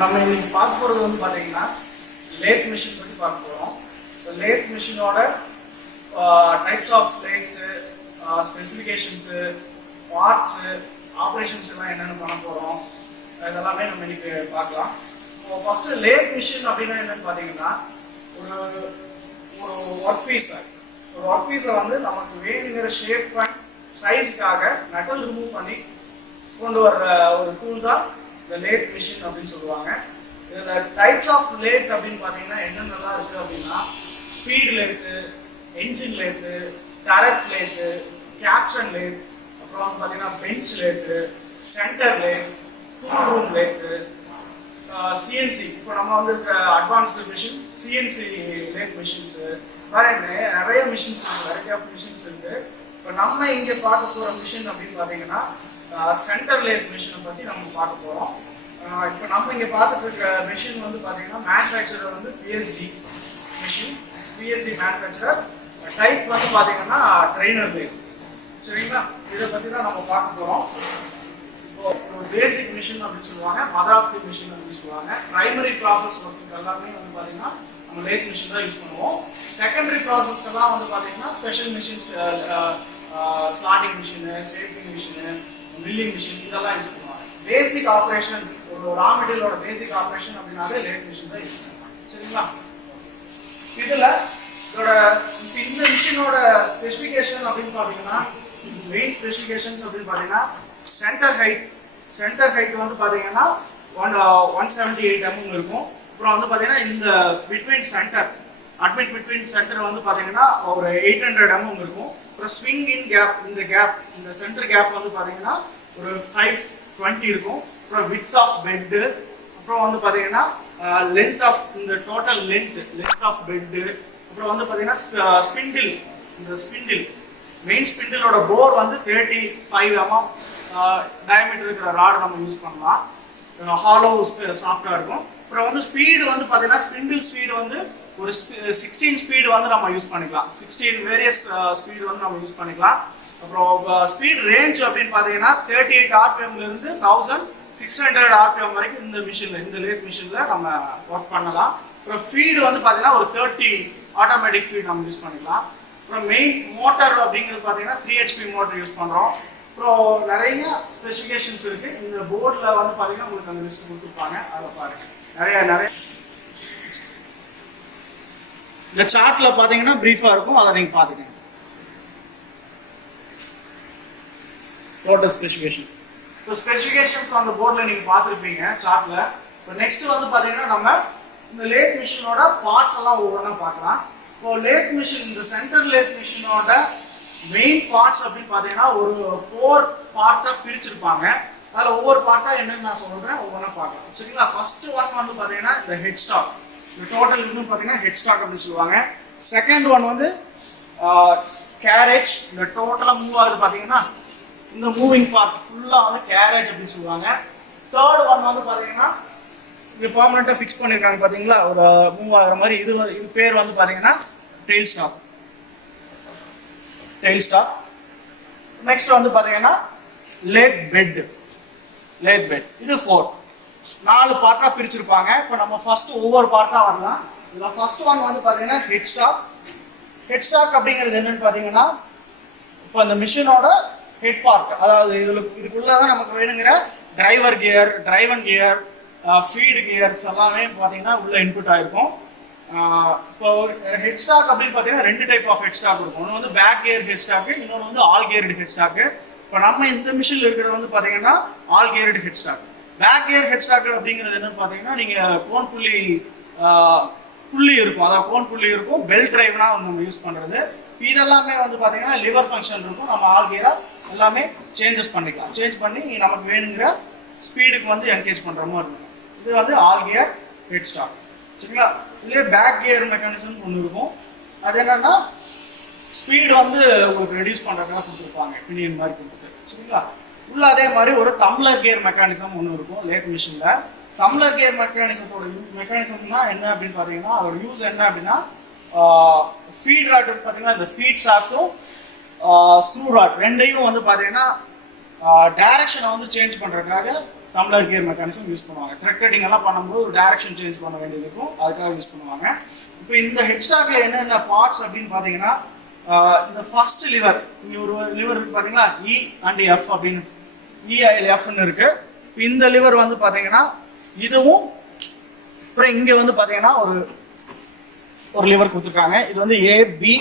நம்ம இன்னைக்கு பார்க்க போகிறது வந்து பார்த்தீங்கன்னா லேத் மிஷின் பற்றி பார்க்க போகிறோம். லேத் மிஷினோட types of lathes, specifications, parts, operations எல்லாம் என்னென்னு பண்ண போகிறோம், இதெல்லாமே நம்ம இன்னைக்கு பார்க்கலாம். இப்போ ஃபர்ஸ்ட் லேத் மிஷின் அப்படின்னா என்னன்னு பார்த்தீங்கன்னா ஒரு ஒரு ஒர்க் பீஸை வந்து நமக்கு வேணுங்கிற ஷேப் அண்ட் சைஸ்க்காக மெட்டல் ரிமூவ் பண்ணி கொண்டு வர்ற ஒரு டூல் தான் இந்த லேத் மிஷின் அப்படின்னு சொல்லுவாங்க. இதில் டைப்ஸ் ஆஃப் லேத் அப்படின்னு பார்த்தீங்கன்னா என்னென்னலாம் இருக்குது அப்படின்னா speed lathe, engine lathe, turret lathe, caption lathe, அப்புறம் வந்து பார்த்தீங்கன்னா bench lathe, centre lathe, tool room lathe, CNC. இப்போ நம்ம வந்து advanced machine CNC lathe machines நிறைய மிஷின்ஸ் இருக்கு, வெரைட்டி ஆஃப் மிஷின்ஸ் இருக்கு. இப்போ நம்ம இங்கே பார்க்க போகிற மிஷின் அப்படின்னு பார்த்தீங்கன்னா சென்டர் லேத் மிஷினை பற்றி நம்ம பார்க்க போகிறோம். இப்போ நம்ம இங்கே பார்த்துட்டு இருக்கிற மிஷின் வந்து பார்த்தீங்கன்னா மேனுஃபேக்சரர் வந்து PSG machine, PSG manufacturer. Type வந்து பார்த்தீங்கன்னா ட்ரெயினர் லேத். சரிங்களா, இதை பற்றி தான் நம்ம பார்க்க போகிறோம். பேசிக் மிஷின் அப்படின்னு சொல்லுவாங்க, மதர் ஆஃப் தி மிஷின் அப்படின்னு சொல்லுவாங்க. பிரைமரி ப்ராசஸ் ஒர்க்கு எல்லாமே வந்து பார்த்தீங்கன்னா நம்ம லேத் மிஷின் தான் யூஸ் பண்ணுவோம். செகண்டரி ப்ராசஸ்க்கெல்லாம் வந்து பார்த்தீங்கன்னா special machines, slotting machine, shaping machine, milling machine இதெல்லாம் யூஸ் பண்ணுவாங்க. பேசிக் ஆப்ரேஷன், ஒரு ரா மெட்டீரியலோட பேசிக் ஆப்ரேஷன் அப்படின்னாலே லேத் மிஷின் தான் யூஸ் பண்ணுவாங்க. சரிங்களா, இதில் இந்த மிஷினோட ஸ்பெசிஃபிகேஷன் அப்படின்னு பார்த்தீங்கன்னா மெயின் ஸ்பெசிஃபிகேஷன்ஸ் அப்படின்னு பார்த்தீங்கன்னா சென்டர் ஹைட் வந்து பார்த்தீங்கன்னா 178 mm இருக்கும். அப்புறம் வந்து பார்த்தீங்கன்னா இந்த பிட்வீன் சென்டர் வந்து பார்த்தீங்கன்னா ஒரு 800 mm இருக்கும். அப்புறம் ஸ்விங் இன் கேப், இந்த சென்டர் கேப் வந்து பார்த்தீங்கன்னா ஒரு 520 இருக்கும். அப்புறம் விட்த் ஆஃப் பெட்டு, அப்புறம் வந்து பார்த்தீங்கன்னா லென்த் ஆஃப் இந்த டோட்டல் லென்த் ஆஃப் பெட்டு, அப்புறம் வந்து பார்த்தீங்கன்னா ஸ்பிண்டில் மெயின் ஸ்பிண்டிலோட போர் வந்து 35 mm டயமீட்டர் இருக்கிற ராட் நம்ம யூஸ் பண்ணலாம். ஹாலோ சாஃப்டாக இருக்கும். அப்புறம் வந்து ஸ்பீடு வந்து பார்த்தீங்கன்னா ஸ்பிண்டில் ஸ்பீடு வந்து ஒரு 16 ஸ்பீடு வந்து நம்ம யூஸ் பண்ணிக்கலாம். 16 வேரியஸ் ஸ்பீடு வந்து நம்ம யூஸ் பண்ணிக்கலாம். அப்புறம் ஸ்பீட் ரேஞ்ச் அப்படின்னு பார்த்தீங்கன்னா 38 RPMலேருந்து 1600 RPM வரைக்கும் இந்த லேத் மிஷினில் நம்ம ஒர்க் பண்ணலாம். அப்புறம் ஃபீடு வந்து பார்த்தீங்கன்னா ஒரு 30 ஆட்டோமேட்டிக் ஃபீட் நம்ம யூஸ் பண்ணிக்கலாம். அப்புறம் மெயின் மோட்டர் அப்படிங்கிறது பார்த்தீங்கன்னா 3 HP மோட்டர் யூஸ் பண்ணுறோம். அப்புறம் நிறைய ஸ்பெசிஃபிகேஷன்ஸ் இருக்கு. இந்த போர்டில் வந்து பார்த்தீங்கன்னா உங்களுக்கு அந்த லிஸ்ட் கொடுத்துருப்பாங்க, அதை பாருங்க. நிறைய இந்த சார்ட்ல பார்த்தீங்கன்னா பிரீஃபா இருக்கும், அதை நீங்க பார்த்துக்கங்க. டோட்டல் ஸ்பெசிஃபிகேஷன், இப்போ ஸ்பெசிஃபிகேஷன்ஸ் அந்த போர்டில் நீங்க பார்த்துருப்பீங்க சார்ட்ல. இப்போ நெக்ஸ்ட் வந்து பார்த்தீங்கன்னா நம்ம இந்த லேத் மிஷினோட பார்ட்ஸ் எல்லாம் ஒவ்வொன்றா பார்க்கலாம். இப்போ லேத் மிஷின், இந்த சென்டர் லேத் மிஷினோட மெயின் பார்ட்ஸ் அப்படின்னு பார்த்தீங்கன்னா ஒரு 4 பார்ட்டாக பிரிச்சிருப்பாங்க. அதில் ஒவ்வொரு பார்ட்டாக என்னன்னு நான் சொல்கிறேன், ஒவ்வொன்றா பார்க்கலாம். சரிங்களா, ஃபர்ஸ்ட் ஒன் வந்து பார்த்தீங்கன்னா இந்த ஹெட் ஸ்டாக். இந்த டோட்டல் இதுன்னு பார்த்தீங்கன்னா ஹெட் ஸ்டாக் அப்படின்னு சொல்லுவாங்க. செகண்ட் ஒன் வந்து கேரேஜ். இந்த டோட்டலாக மூவ் ஆகுது பார்த்தீங்கன்னா இந்த மூவிங் பார்ட் ஃபுல்லாக வந்து கேரேஜ் அப்படின்னு சொல்லுவாங்க. தேர்ட் ஒன் வந்து பார்த்தீங்கன்னா இங்கே பர்மனெண்ட்டாக ஃபிக்ஸ் பண்ணியிருக்காங்க பார்த்தீங்களா, ஒரு மூவ் ஆகிற மாதிரி. இது பேர் வந்து பார்த்தீங்கன்னா டெயில் ஸ்டாக். நெக்ஸ்ட் வந்து பார்த்தீங்கன்னா லேத் பெட். இது 4 பார்ட்டாக பிரிச்சிருப்பாங்க. இப்போ நம்ம ஃபர்ஸ்ட் ஒவ்வொரு பார்ட்டாக வரலாம். இதில் ஃபர்ஸ்ட் ஒன் வந்து பார்த்தீங்கன்னா ஹெட் ஸ்டாக் அப்படிங்கிறது என்னன்னு பார்த்தீங்கன்னா இப்போ இந்த மிஷினோட ஹெட் பார்ட், அதாவது இதுக்குள்ளதான் நமக்கு வேணுங்கிற driver gear, driven gear, feed gears எல்லாமே பார்த்தீங்கன்னா உள்ள இன்புட் ஆயிருக்கும். இப்போ ஹெட் ஸ்டாக் அப்படின்னு பார்த்தீங்கன்னா 2 டைப் ஆஃப் ஹெட் ஸ்டாக் இருக்கும். ஒன்று வந்து பேக் கியர் ஹெட் ஸ்டாக்கு, இன்னொன்று வந்து ஆல் கியர்டு ஹெட் ஸ்டாக்கு. இப்போ நம்ம இந்த மிஷினில் இருக்கிறது வந்து பார்த்தீங்கன்னா all geared head stock. Back gear head stock அப்படிங்கிறது என்னன்னு பார்த்தீங்கன்னா நீங்கள் கோன் புள்ளி இருக்கும், அதாவது கோன் புள்ளி இருக்கும், பெல்ட் டிரைவ்னா நம்ம யூஸ் பண்ணுறது. இதெல்லாமே வந்து பார்த்தீங்கன்னா லிவர் ஃபங்க்ஷன் இருக்கும். நம்ம ஆல் கியராக எல்லாமே சேஞ்ச் பண்ணி நமக்கு வேணுங்கிற ஸ்பீடுக்கு வந்து என்கேஜ் பண்ணுற மாதிரி இருக்கும். இது வந்து ஆல் கியர் ஹெட் ஸ்டாக். சரிங்களா, இதுலேயே பேக் கியர் மெக்கானிசம் ஒன்று இருக்கும். அது என்னன்னா ஸ்பீடு வந்து உங்களுக்கு ரெடியூஸ் பண்ணுறதுக்காக கொடுத்துருப்பாங்க, பினியன் மாதிரி கொடுத்துட்டு. சரிங்களா, உள்ள அதே மாதிரி ஒரு தம்ளர் கியர் மெக்கானிசம் ஒன்று இருக்கும் லேத் மிஷினில். தம்ளர் கியர் மெக்கானிசம்னா என்ன அப்படின்னு பார்த்தீங்கன்னா அதோட யூஸ் என்ன அப்படின்னா ஃபீட் ராட் பார்த்தீங்கன்னா இந்த ஃபீட் ஷாஃப்ட்டும் ஸ்க்ரூ ராட் ரெண்டையும் வந்து பார்த்தீங்கன்னா டைரக்ஷனை வந்து சேஞ்ச் பண்ணுறதுக்காக டம்ளர் கியர் மெக்கானிசம் யூஸ் பண்ணுவாங்க. த்ரெட் கட்டிங் எல்லாம் பண்ணும்போது ஒரு டைரக்ஷன் சேஞ்ச் பண்ண வேண்டியது இருக்கும், அதுக்காக யூஸ் பண்ணுவாங்க. இப்போ இந்த ஹெட் ஸ்டாக்ல என்னென்ன பார்ட்ஸ் அப்படின்னு பார்த்தீங்கன்னா இந்த ஃபர்ஸ்ட் லிவர், இங்கே ஒரு லிவர் இருக்கு பார்த்தீங்களா, இ அண்ட் எஃப் அப்படின்னு, இஎஃப்னு இருக்கு. இந்த லிவர் வந்து பார்த்தீங்கன்னா இதுவும், அப்புறம் இங்கே வந்து பார்த்தீங்கன்னா ஒரு லிவர் கொடுத்துருக்காங்க. இது வந்து ஏ பி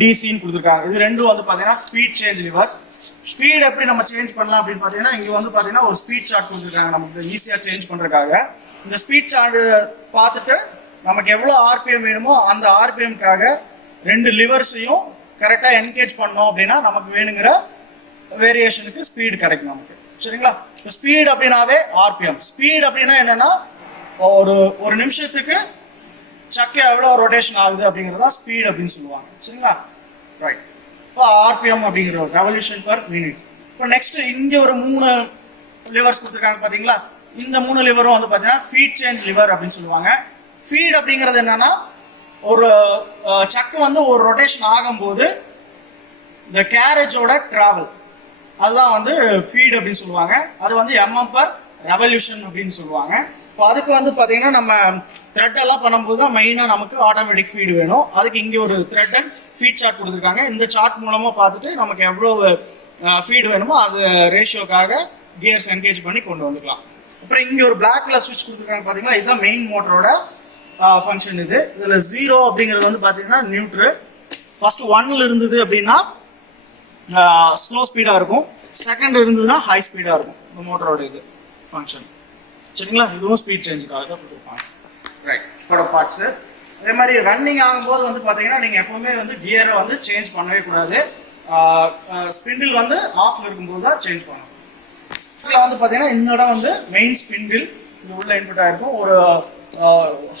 டிசின்னு கொடுத்துருக்காங்க. இது ரெண்டும் வந்து பார்த்தீங்கன்னா ஸ்பீட் சேஞ்ச் லிவர்ஸ். ஸ்பீட் எப்படி நம்ம சேஞ்ச் பண்ணலாம் அப்படின்னு பார்த்தீங்கன்னா இங்கே வந்து பார்த்தீங்கன்னா ஒரு ஸ்பீட் சார்ட் கொடுத்துருக்காங்க நமக்கு ஈஸியாக சேஞ்ச் பண்ணுறதுக்காக. இந்த ஸ்பீட் சார்ட் பார்த்துட்டு நமக்கு எவ்வளோ ஆர்பிஎம் வேணுமோ அந்த ஆர்பிஎம்காக 2 லிவர்ஸையும் கரெக்டாக என்கேஜ் பண்ணோம் அப்படின்னா நமக்கு வேணுங்கிற வேரியேஷனுக்கு ஸ்பீடு கிடைக்கும் நமக்கு. சரிங்களா? இப்போ ஸ்பீட் அப்படின்னாவே ஆர்பிஎம். ஸ்பீட் அப்படின்னா என்னன்னா ஒரு நிமிஷத்துக்கு சக்கை எவ்வளோ ரொட்டேஷன் ஆகுது அப்படிங்கிறது தான் ஸ்பீட் அப்படின்னு சொல்லுவாங்க. சரிங்களா? ரைட். இப்போ ஆர்பிஎம் அப்படிங்கிற ரெவல்யூஷன் பர் மினிட். இப்போ நெக்ஸ்ட் இங்கே ஒரு 3 லிவர்ஸ் கொடுத்துருக்காங்க பார்த்தீங்களா. இந்த 3 லிவரும் வந்து பார்த்தீங்கன்னா ஃபீட் சேஞ்ச் லிவர் அப்படின்னு சொல்லுவாங்க. ஃபீட் அப்படிங்கிறது என்னன்னா ஒரு சக்கு வந்து ஒரு ரொட்டேஷன் ஆகும்போது இந்த கேரேஜோட டிராவல், அதுதான் வந்து ஃபீட் அப்படின்னு சொல்லுவாங்க. அது வந்து எம்எம் பர் ரெவல்யூஷன் அப்படின்னு சொல்லுவாங்க. இப்போ அதுக்கு வந்து பார்த்தீங்கன்னா நம்ம த்ரெட் எல்லாம் பண்ணும்போது தான் மெயினாக நமக்கு ஆட்டோமேட்டிக் ஃபீடு வேணும். அதுக்கு இங்கே ஒரு த்ரெட் அண்ட் ஃபீட் சார்ட் கொடுத்துருக்காங்க. இந்த சார்ட் மூலமாக பார்த்துட்டு நமக்கு எவ்வளோ ஃபீடு வேணுமோ அது ரேஷியோக்காக கியர்ஸ் என்கேஜ் பண்ணி கொண்டு வந்துக்கலாம். அப்புறம் இங்கே ஒரு பிளாக் கலர் ஸ்விட்ச் கொடுத்துருக்காங்க பார்த்தீங்களா, இதுதான் மெயின் மோட்டரோட ஃபங்க்ஷன். இதில் 0 அப்படிங்கிறது வந்து பார்த்தீங்கன்னா நியூட்ரு. ஃபர்ஸ்ட் 1ல் இருந்தது அப்படின்னா ஸ்லோ ஸ்பீடாக இருக்கும், செகண்ட் இருந்ததுன்னா ஹை ஸ்பீடாக இருக்கும் இந்த மோட்டரோட இது ஃபங்க்ஷன். சரிங்களா? இதுவும் ஸ்பீட் சேஞ்சுக்காக தான் கொடுத்துருப்பாங்க. ரைட். இதோட பார்ட்ஸு அதே மாதிரி ரன்னிங் ஆகும்போது வந்து பார்த்தீங்கன்னா நீங்கள் எப்பவுமே வந்து கியரை வந்து சேஞ்ச் பண்ணவே கூடாது. ஸ்பிண்டில் வந்து ஆஃப்ல இருக்கும்போது தான் சேஞ்ச் பண்ணணும். இதில் வந்து பார்த்தீங்கன்னா இந்த இடம் வந்து மெயின் ஸ்பிண்டில், இது உள்ள இன்புட் ஆகிருக்கும். ஒரு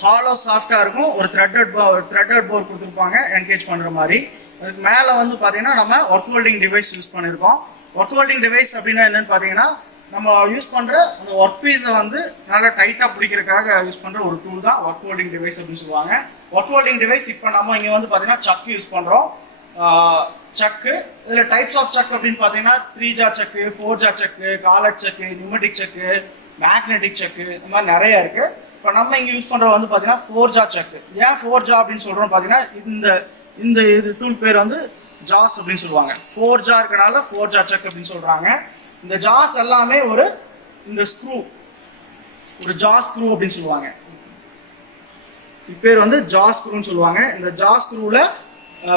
ஹாலோ சாஃப்டாக இருக்கும். ஒரு த்ரெட்டட் போர் கொடுத்துருப்பாங்க என்கேஜ் பண்ணுற மாதிரி. அதுக்கு மேலே வந்து பார்த்தீங்கன்னா நம்ம ஒர்க் ஹோல்டிங் டிவைஸ் யூஸ் பண்ணியிருக்கோம். ஒர்க் ஹோல்டிங் டிவைஸ் அப்படின்னா என்னன்னு பார்த்தீங்கன்னா நம்ம யூஸ் பண்ணுற அந்த ஒர்க் பீஸை வந்து நல்லா டைட்டாக பிடிக்கிறதுக்காக யூஸ் பண்ணுற ஒரு டூல் தான் ஒர்க் ஹோல்டிங் டிவைஸ் அப்படின்னு சொல்லுவாங்க. ஒர்க் ஹோல்டிங் டிவைஸ் இப்போ நம்ம இங்கே வந்து பார்த்தீங்கன்னா சக்கு யூஸ் பண்ணுறோம். சக்கு இதில் டைப்ஸ் ஆஃப் சக் அப்படின்னு பார்த்தீங்கன்னா 3 ஜா சக்கு, 4 ஜா சக்கு, காலட் சக்கு, நியூமெட்டிக் சக்கு, மேக்னெட்டிக் சக்கு, இந்த மாதிரி நிறைய இருக்கு. இப்போ நம்ம இங்கே யூஸ் பண்ணுறது வந்து பார்த்தீங்கன்னா 4 ஜா சக்கு. ஏன் 4 ஜா அப்படின்னு சொல்கிறோம் பார்த்தீங்கன்னா இந்த இது டூல் பேர் வந்து ஜாஸ் அப்படின்னு சொல்லுவாங்க. 4 ஜா இருக்கனால 4 ஜா சக் அப்படின்னு சொல்கிறாங்க. இந்த ஜாஸ் எல்லாமே இந்த ஸ்க்ரூ, ஒரு ஜா ஸ்க்ரூ அப்படின்னு சொல்லுவாங்க. இது பேர் வந்து ஜா ஸ்க்ரூன்னு சொல்லுவாங்க. இந்த ஜா ஸ்க்ரூவில்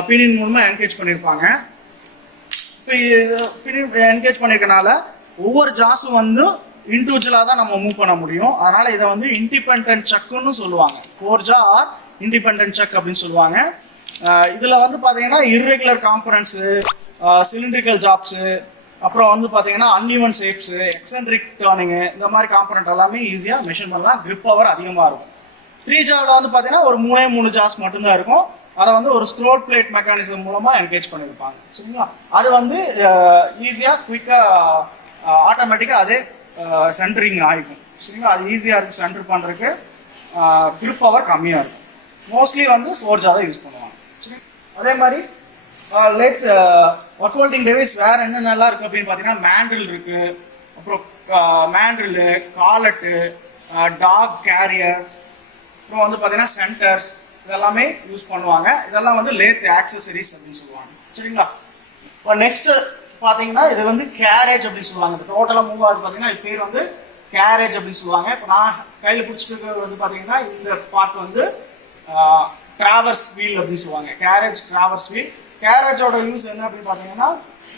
பினின் மூலமாக என்கேஜ் பண்ணியிருப்பாங்க. இப்போ பினின் என்கேஜ் பண்ணியிருக்கனால ஒவ்வொரு ஜாஸும் வந்து இண்டிவிஜுவலாக தான் நம்ம மூவ் பண்ண முடியும். அதனால இதை வந்து இண்டிபெண்டன்ட் சக்குன்னு சொல்லுவாங்க. 4 ஜா ஆர் இண்டிபெண்டன்ட் சக் அப்படின்னு சொல்லுவாங்க. இதில் வந்து பார்த்தீங்கன்னா இர்ரெகுலர் காம்பனன்ட்ஸு, சிலிண்ட்ரிக்கல் ஜாப்ஸு, அப்புறம் வந்து பார்த்தீங்கன்னா அன்இவன் ஷேப்ஸு, எக்ஸென்ட்ரிக் டர்னிங்கு, இந்த மாதிரி காம்பனண்ட் எல்லாமே ஈஸியாக மெஷின் பண்ணலாம். கிரிப் பவர் அதிகமாக இருக்கும். 3 ஜாவில் வந்து பார்த்தீங்கன்னா ஒரு 3 ஜாஸ் மட்டும்தான் இருக்கும். அதை வந்து ஒரு ஸ்க்ரோல் பிளேட் மெக்கானிசம் மூலமாக என்கேஜ் பண்ணியிருப்பாங்க. சரிங்களா? அது வந்து ஈஸியாக குயிக்காக ஆட்டோமேட்டிக்காக அதே சென்டரிங் ஆகிக்கும். சரிங்களா? அது ஈஸியாக இருக்கும் சென்டர் பண்ணுறதுக்கு. கிரிப் பவர் கம்மியாக இருக்கும். மோஸ்ட்லி வந்து 4 ஜா தான் யூஸ் பண்ணுவாங்க. சரி, அதே மாதிரி லெட்ஸ் ஒர்க் ஹோல்டிங் டிவைஸ் வேற என்னென்னலாம் இருக்குது அப்படின்னு பார்த்தீங்கன்னா மேண்டில் இருக்கு, அப்புறம் மேண்டில், காலட்டு, டாக் கேரியர், அப்புறம் வந்து பார்த்தீங்கன்னா சென்டர்ஸ், இதெல்லாமே யூஸ் பண்ணுவாங்க. இதெல்லாம் வந்து லேத் ஆக்சசரிஸ் அப்படின்னு சொல்லுவாங்க. சரிங்களா? இப்போ நெக்ஸ்ட் பார்த்தீங்கன்னா இது வந்து கேரேஜ் அப்படின்னு சொல்லுவாங்க. இப்போ டோட்டலாக மூவ் ஆகுது பார்த்தீங்கன்னா இது பேர் வந்து கேரேஜ் அப்படின்னு சொல்லுவாங்க. இப்போ நான் கையில் பிடிச்சிட்டு வந்து பார்த்தீங்கன்னா இந்த பார்ட் வந்து டிராவர்ஸ் வீல் அப்படின்னு சொல்லுவாங்க. Carriage traverse wheel. கேரேஜோட யூஸ் என்ன அப்படின்னு பார்த்தீங்கன்னா